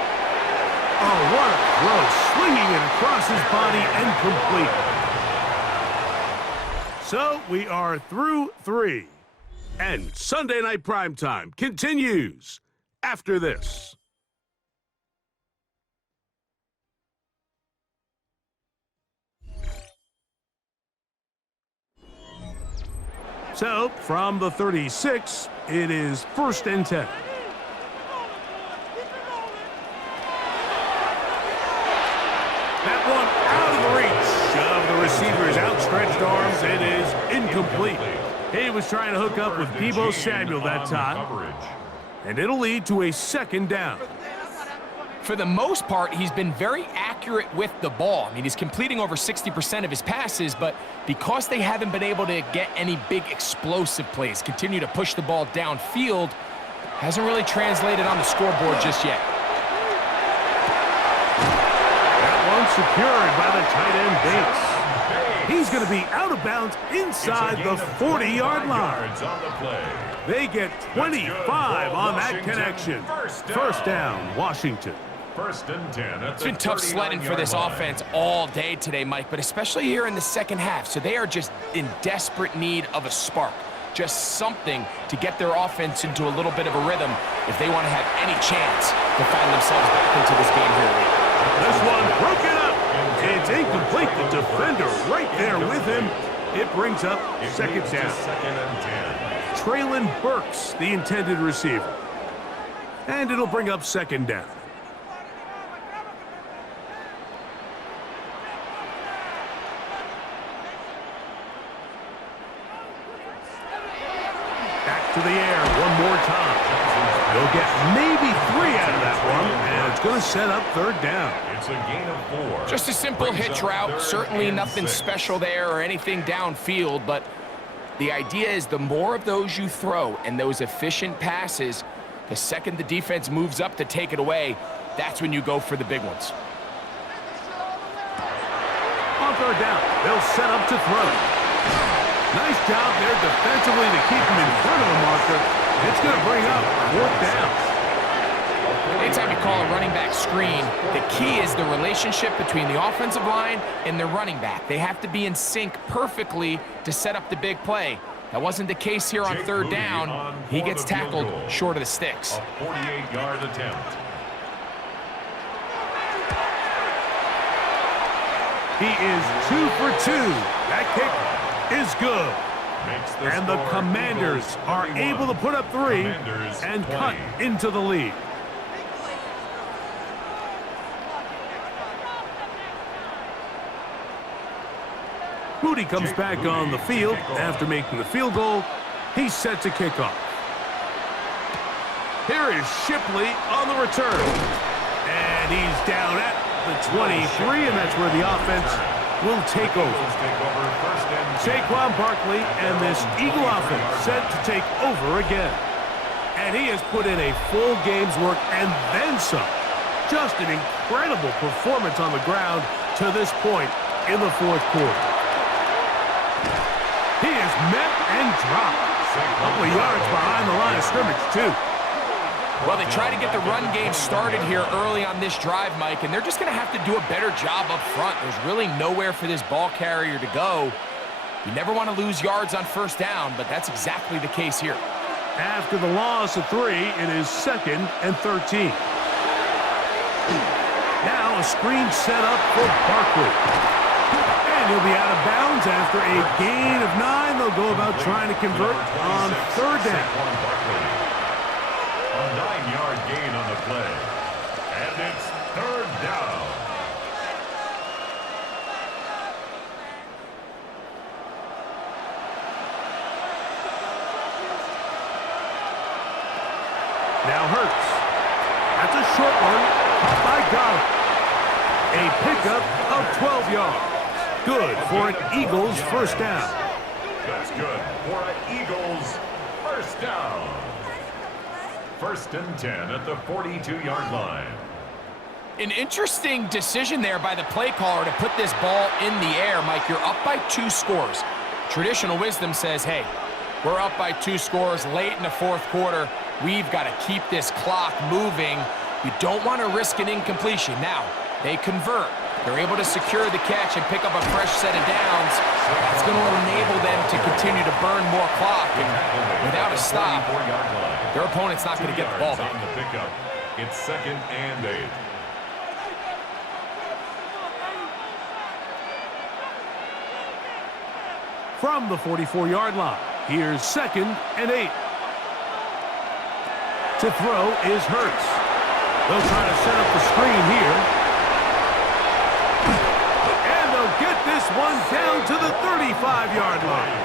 Oh, what a throw. Swinging it across his body and complete. So we are through 3. And Sunday Night Primetime continues after this. So, from the 36, it is 1st and 10. That one out of the reach of the receiver's outstretched arms. It is incomplete. He was trying to hook up with Deebo Samuel that time. And it'll lead to a 2nd down. For the most part, he's been very accurate with the ball. I mean, he's completing over 60% of his passes, but because they haven't been able to get any big explosive plays, continue to push the ball downfield, hasn't really translated on the scoreboard just yet. Secured by the tight end Bates. He's going to be out of bounds inside the 40-yard line. They get 25 on that connection. First down, Washington. 1st and 10. It's been tough sledding for this offense all day today, Mike, but especially here in the second half. So they are just in desperate need of a spark. Just something to get their offense into a little bit of a rhythm if they want to have any chance to find themselves back into this game here late. This one broken up. It's incomplete. The defender right there with him. It brings up 2nd down. 2nd and 10. Traylon Burks, the intended receiver. And it'll bring up 2nd down. Back to the air one more time. They'll get maybe 3 out of that one, and it's going to set up 3rd down. It's a gain of 4. Just a simple hitch route. Certainly nothing special there or anything downfield, but the idea is the more of those you throw and those efficient passes, the second the defense moves up to take it away, that's when you go for the big ones. On 3rd down, they'll set up to throw. Nice job there defensively to keep him in front of the marker. It's going to bring up 4th down. Anytime you call a running back screen, the key is the relationship between the offensive line and the running back. They have to be in sync perfectly to set up the big play. That wasn't the case here on 3rd down. He gets tackled short of the sticks. A 48-yard attempt. He is 2 for 2. That kick is good. And the Commanders are able to put up 3 and cut into the lead. Moody comes back on the field after making the field goal. He's set to kick off. Here is Shipley on the return. And he's down at the 23, and that's where the offense will take over. First and 10. Saquon Barkley and this Eagle offense set to take over again. And he has put in a full game's work and then some. Just an incredible performance on the ground to this point in the fourth quarter. He is met and dropped. A couple of yards behind the line of scrimmage, too. Well, they try to get the run game started here early on this drive, Mike, and they're just going to have to do a better job up front. There's really nowhere for this ball carrier to go. You never want to lose yards on first down, but that's exactly the case here. After the loss of 3, it is 2nd and 13. Now a screen set up for Barkley. And he'll be out of bounds after a gain of 9. They'll go about trying to convert on 3rd down. A 9-yard gain on the play. And it's 3rd down. Now Hurts. That's a short one. By God. A pickup of 12 yards. Good for an Eagles first down. That's good for an Eagles first down. 1st and 10 at the 42-yard line. An interesting decision there by the play caller to put this ball in the air. Mike, you're up by 2 scores. Traditional wisdom says, hey, we're up by 2 scores late in the fourth quarter. We've got to keep this clock moving. You don't want to risk an incompletion. Now, they convert. They're able to secure the catch and pick up a fresh set of downs. That's going to enable them to continue to burn more clock. And without a stop, their opponent's not going to get the ball back. On the pickup, it's 2nd and 8. From the 44-yard line, here's 2nd and 8. To throw is Hurts. They'll try to set up the screen here. And they'll get this one down to the 35-yard line.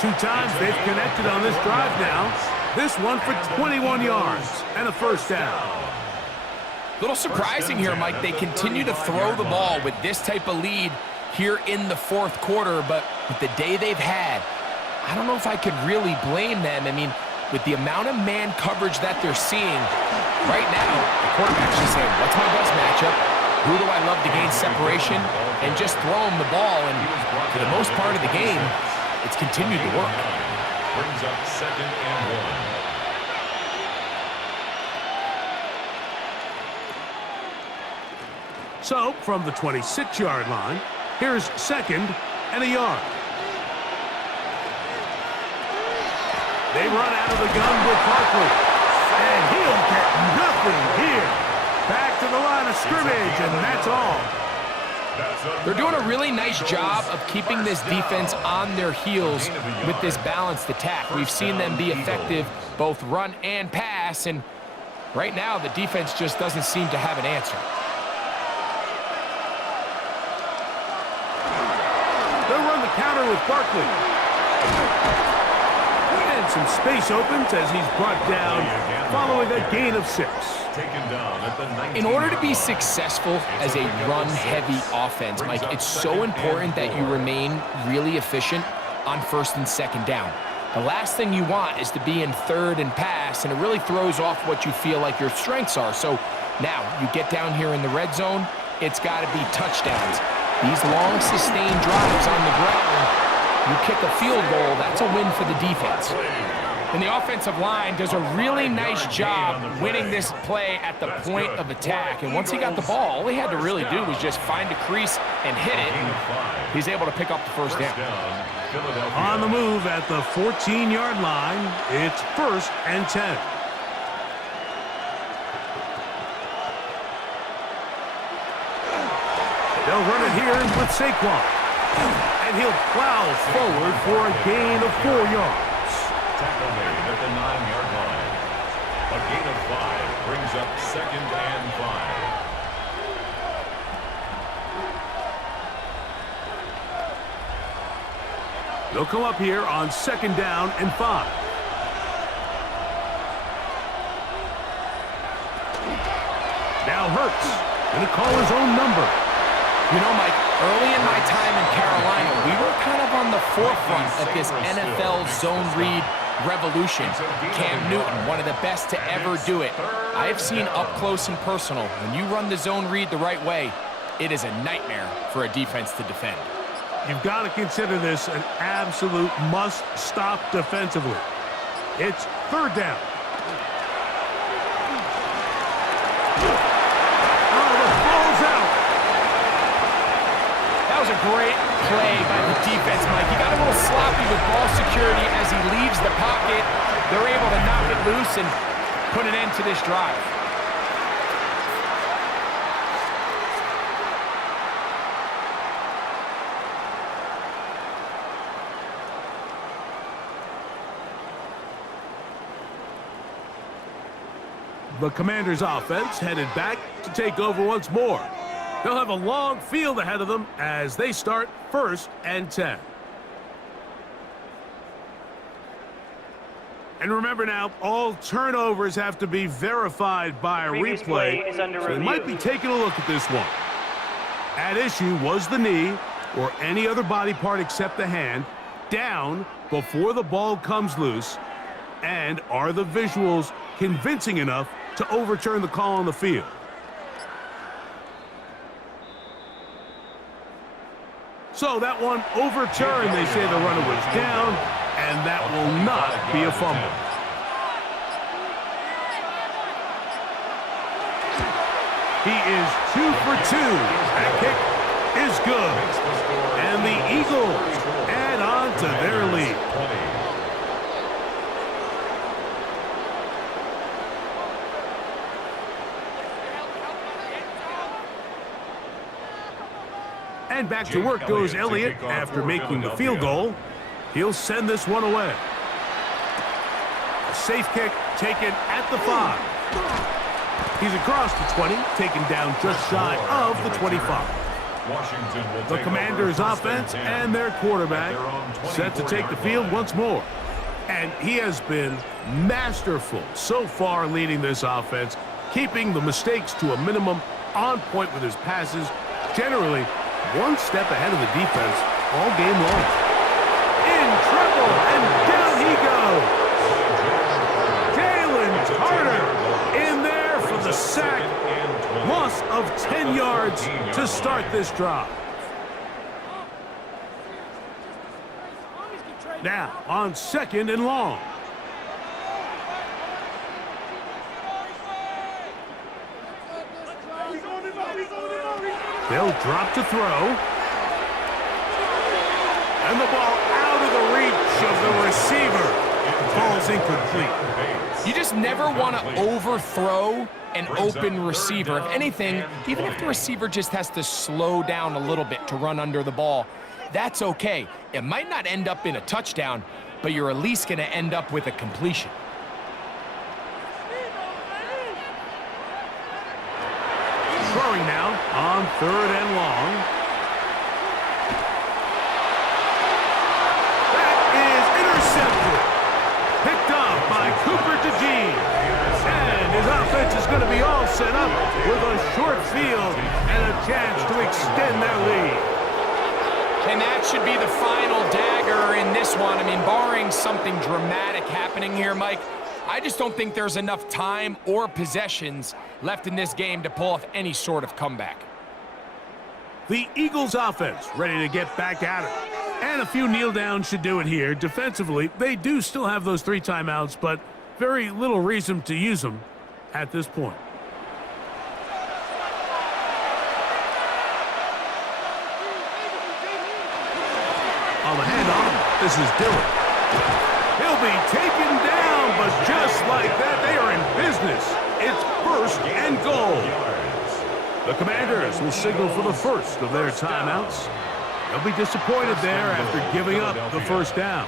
2 times they've connected on this drive now. This one for 21 yards and a first down. A little surprising here, Mike. They continue to throw the ball with this type of lead here in the fourth quarter, but with the day they've had, I don't know if I could really blame them. I mean, with the amount of man coverage that they're seeing, right now, the quarterback's just saying, what's my best matchup? Who do I love to gain separation? And just throw him the ball, and for the most part of the game, it's continued to work. Brings up 2nd and 1. So, from the 26-yard line, here's 2nd and a yard. They run out of the gun with Barkley. And he'll get nothing here. Back to the line of scrimmage, and that's all. They're doing a really nice job of keeping this defense on their heels with this balanced attack. We've seen them be effective both run and pass, and right now the defense just doesn't seem to have an answer. They'll run the counter with Barkley. And some space opens as he's brought down following a gain of 6. Taken down at the 19. In order to be successful as a run-heavy offense, Mike, it's so important that you remain really efficient on 1st and 2nd down. The last thing you want is to be in 3rd and pass, and it really throws off what you feel like your strengths are. So now you get down here in the red zone, it's got to be touchdowns. These long, sustained drives on the ground, you kick a field goal, that's a win for the defense. And the offensive line does a really nice job winning this play at the point of attack. And once he got the ball, all he had to really do was just find a crease and hit it. And he's able to pick up the first down. On the move at the 14-yard line, it's 1st and 10. They'll run it here with Saquon. And he'll plow forward for a gain of 4 yards. Tackle made at the 9-yard line. A gain of 5 brings up 2nd and 5. They'll come up here on 2nd down and 5. Now Hurts going to call his own number. You know, Mike, Early in my time in Carolina, we were kind of on the forefront of this NFL zone read revolution. Cam Newton, one of the best to ever do it. I have seen up close and personal, when you run the zone read the right way, it is a nightmare for a defense to defend. You've got to consider this an absolute must-stop defensively. It's third down. That was a great play by the defense, Mike. He got a little sloppy with ball security as he leaves the pocket. They're able to knock it loose and put an end to this drive. The Commanders' offense headed back to take over once more. They'll have a long field ahead of them as they start 1st and 10. And remember now, all turnovers have to be verified by a replay, so they might be taking a look at this one. At issue was the knee, or any other body part except the hand, down before the ball comes loose, and are the visuals convincing enough to overturn the call on the field? So that one overturned. They say the runner was down, and that will not be a fumble. He is 2 for 2. That kick is good. And the Eagles add on to their lead. And back to work goes Elliott after making the field goal. He'll send this one away. A safe kick taken at the 5. He's across the 20, taken down just shy of the 25. The Commanders' offense and their quarterback set to take the field once more. And he has been masterful so far leading this offense, keeping the mistakes to a minimum, on point with his passes, generally one step ahead of the defense all game long. In trouble, and down he goes. Jalen Carter in there for the sack. Loss of 10 yards to start this drive. Now on 2nd and long. They'll drop to throw. And the ball out of the reach of the receiver. Ball's incomplete. You just never want to overthrow an open receiver. If anything, even if the receiver just has to slow down a little bit to run under the ball, that's okay. It might not end up in a touchdown, but you're at least going to end up with a completion. Throwing now on 3rd and long. That is intercepted. Picked off by Cooper DeJean. And his offense is going to be all set up with a short field and a chance to extend their lead. And that should be the final dagger in this one. I mean, barring something dramatic happening here, Mike, I just don't think there's enough time or possessions left in this game to pull off any sort of comeback. The Eagles offense ready to get back at it. And a few kneel downs should do it here. Defensively, they do still have those 3 timeouts, but very little reason to use them at this point. On the handoff, this is Dillon. He'll be taken down, but just like that, they are in business. It's 1st and goal. The Commanders will signal for the first of their timeouts. They'll be disappointed there after giving up the 1st down.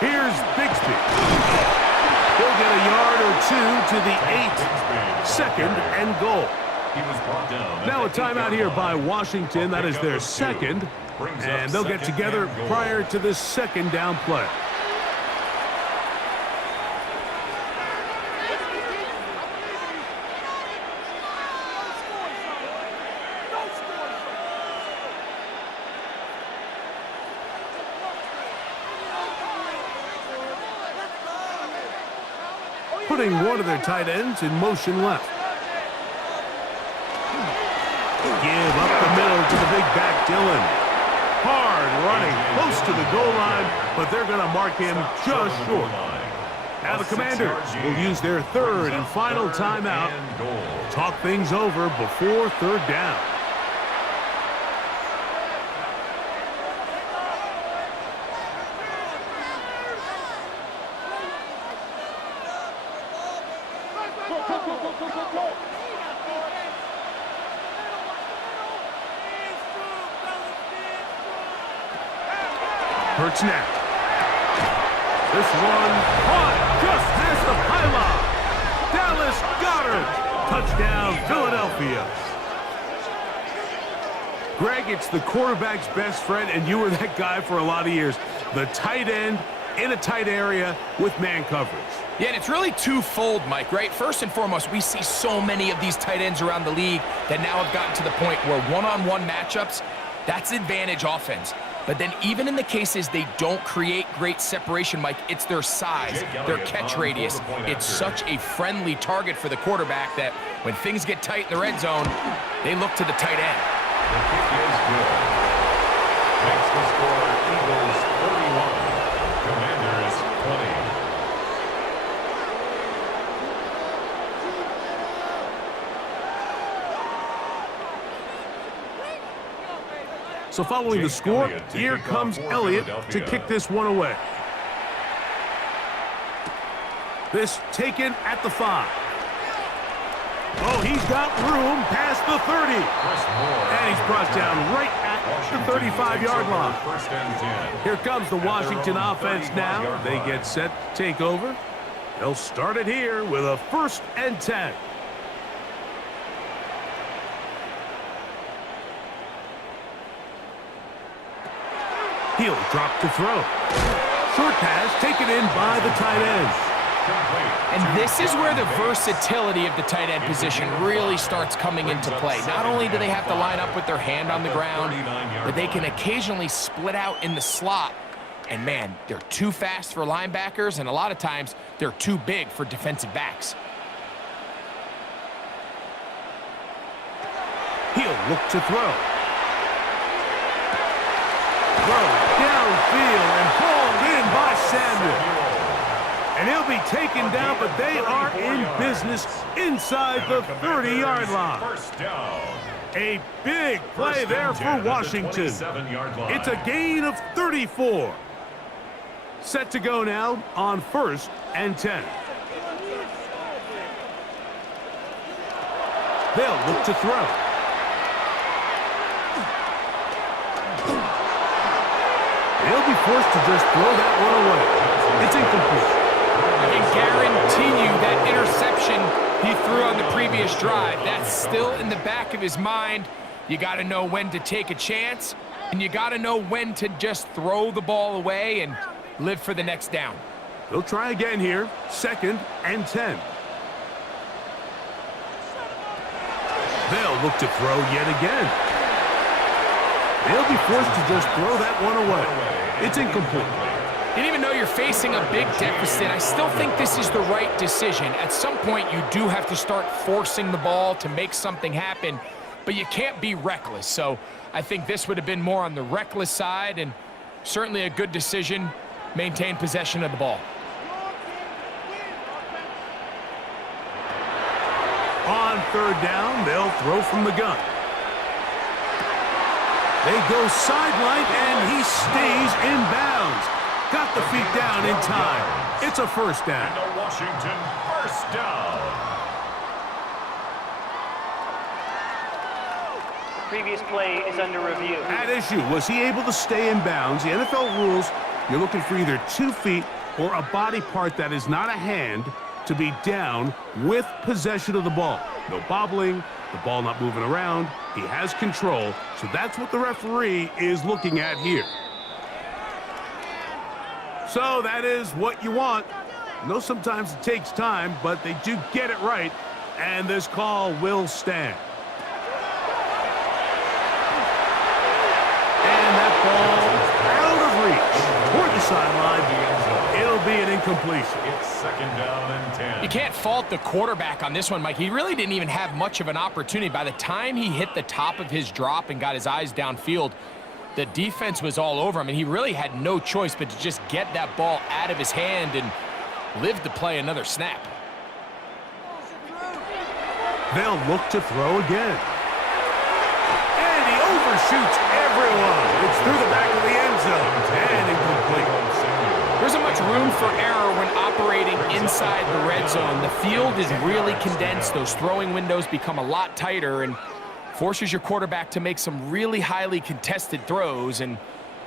Here's Bixby. He'll get a yard or 2 to the 8. 2nd and goal. Now a timeout here by Washington. That is their second. And they'll get together prior to this second down play. Putting one of their tight ends in motion left. Give up the middle to the big back, Dillon. Hard running, close to the goal line, but they're going to mark him just short. Now the Commanders will use their third and final timeout. Talk things over before third down. Hurts now. This one caught just past the pylon. Dallas Goedert. Touchdown, Philadelphia. Greg, it's the quarterback's best friend, and you were that guy for a lot of years. The tight end in a tight area with man coverage. Yeah, and it's really twofold, Mike, right? First and foremost, we see so many of these tight ends around the league that now have gotten to the point where one-on-one matchups, that's advantage offense. But then even in the cases they don't create great separation, Mike, it's their size, their catch radius. It's such a friendly target for the quarterback that when things get tight in the red zone, they look to the tight end. The kick is good. Makes the score Eagles 31, Commanders 20. So following the score, here comes Elliott to kick this one away. This taken at the 5. Oh, he's got room past the 30. And he's brought down right at the 35-yard line. Here comes the Washington offense now. They get set to take over. They'll start it here with a 1st and 10. He'll drop to throw. Short pass taken in by the tight end. And this is where the versatility of the tight end position really starts coming into play. Not only do they have to line up with their hand on the ground, but they can occasionally split out in the slot. And man, they're too fast for linebackers, and a lot of times they're too big for defensive backs. He'll look to throw. Throw downfield and hauled in by Samuel. And he'll be taken down, but they are in business inside the 30-yard line. A big play there for Washington. It's a gain of 34. Set to go now on 1st and 10. They'll look to throw. They'll be forced to just throw that one away. It's incomplete. I can guarantee you that interception he threw on the previous drive, that's still in the back of his mind. You got to know when to take a chance, and you got to know when to just throw the ball away and live for the next down. They'll try again here, 2nd and 10. They'll look to throw yet again. They'll be forced to just throw that one away. It's incomplete. And even though you're facing a big deficit, I still think this is the right decision. At some point, you do have to start forcing the ball to make something happen, but you can't be reckless. So I think this would have been more on the reckless side, and certainly a good decision. Maintain possession of the ball. On 3rd down, they'll throw from the gun. They go sideline, and he stays in bounds. Got the feet down in time. It's a 1st down. And a Washington 1st down. Previous play is under review. At issue, was he able to stay in bounds? The NFL rules, you're looking for either 2 feet or a body part that is not a hand to be down with possession of the ball. No bobbling, the ball not moving around. He has control, so that's what the referee is looking at here. So that is what you want. I know sometimes it takes time, but they do get it right, and this call will stand. And that ball out of reach toward the sideline. It'll be an incompletion. It's 2nd down and 10. You can't fault the quarterback on this one, Mike. He really didn't even have much of an opportunity. By the time he hit the top of his drop and got his eyes downfield, the defense was all over him, and he really had no choice but to just get that ball out of his hand and live to play another snap. They'll look to throw again. And he overshoots everyone. It's through the back of the end zone and incomplete. There isn't much room for error when operating inside the red zone. The field is really condensed. Those throwing windows become a lot tighter and forces your quarterback to make some really highly contested throws. And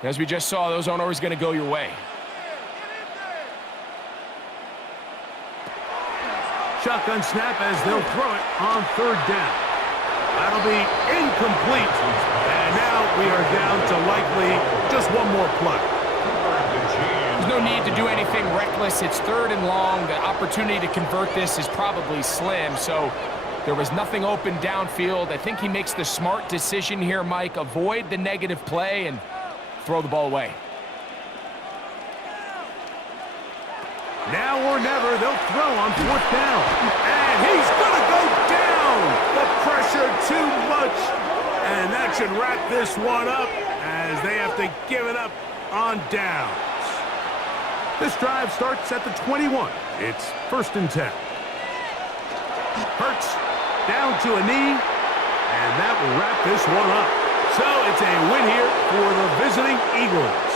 as we just saw, those aren't always going to go your way. Shotgun snap as they'll throw it on 3rd down. That'll be incomplete. And now we are down to likely just one more play. There's no need to do anything reckless. It's 3rd and long. The opportunity to convert this is probably slim. So there was nothing open downfield. I think he makes the smart decision here, Mike. Avoid the negative play and throw the ball away. Now or never, they'll throw on 4th down. And he's going to go down. The pressure too much. And that should wrap this one up as they have to give it up on downs. This drive starts at the 21. It's 1st and 10. Hurts down to a knee, and that will wrap this one up. So it's a win here for the visiting Eagles.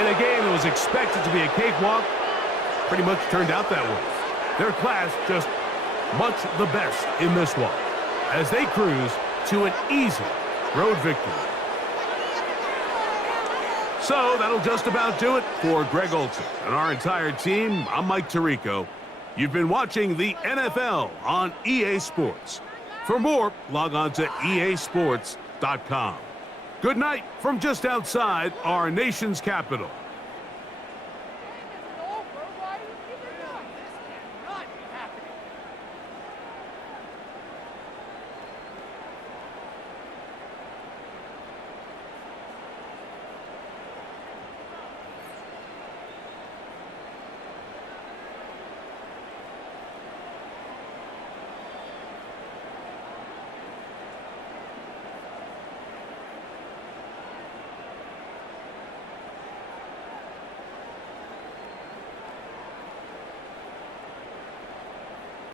In a game that was expected to be a cakewalk, pretty much turned out that way. Their class just much the best in this one as they cruise to an easy road victory. So that'll just about do it for Greg Olsen and our entire team. I'm Mike Tirico. You've been watching the NFL on EA Sports. For more, log on to easports.com. Good night from just outside our nation's capital.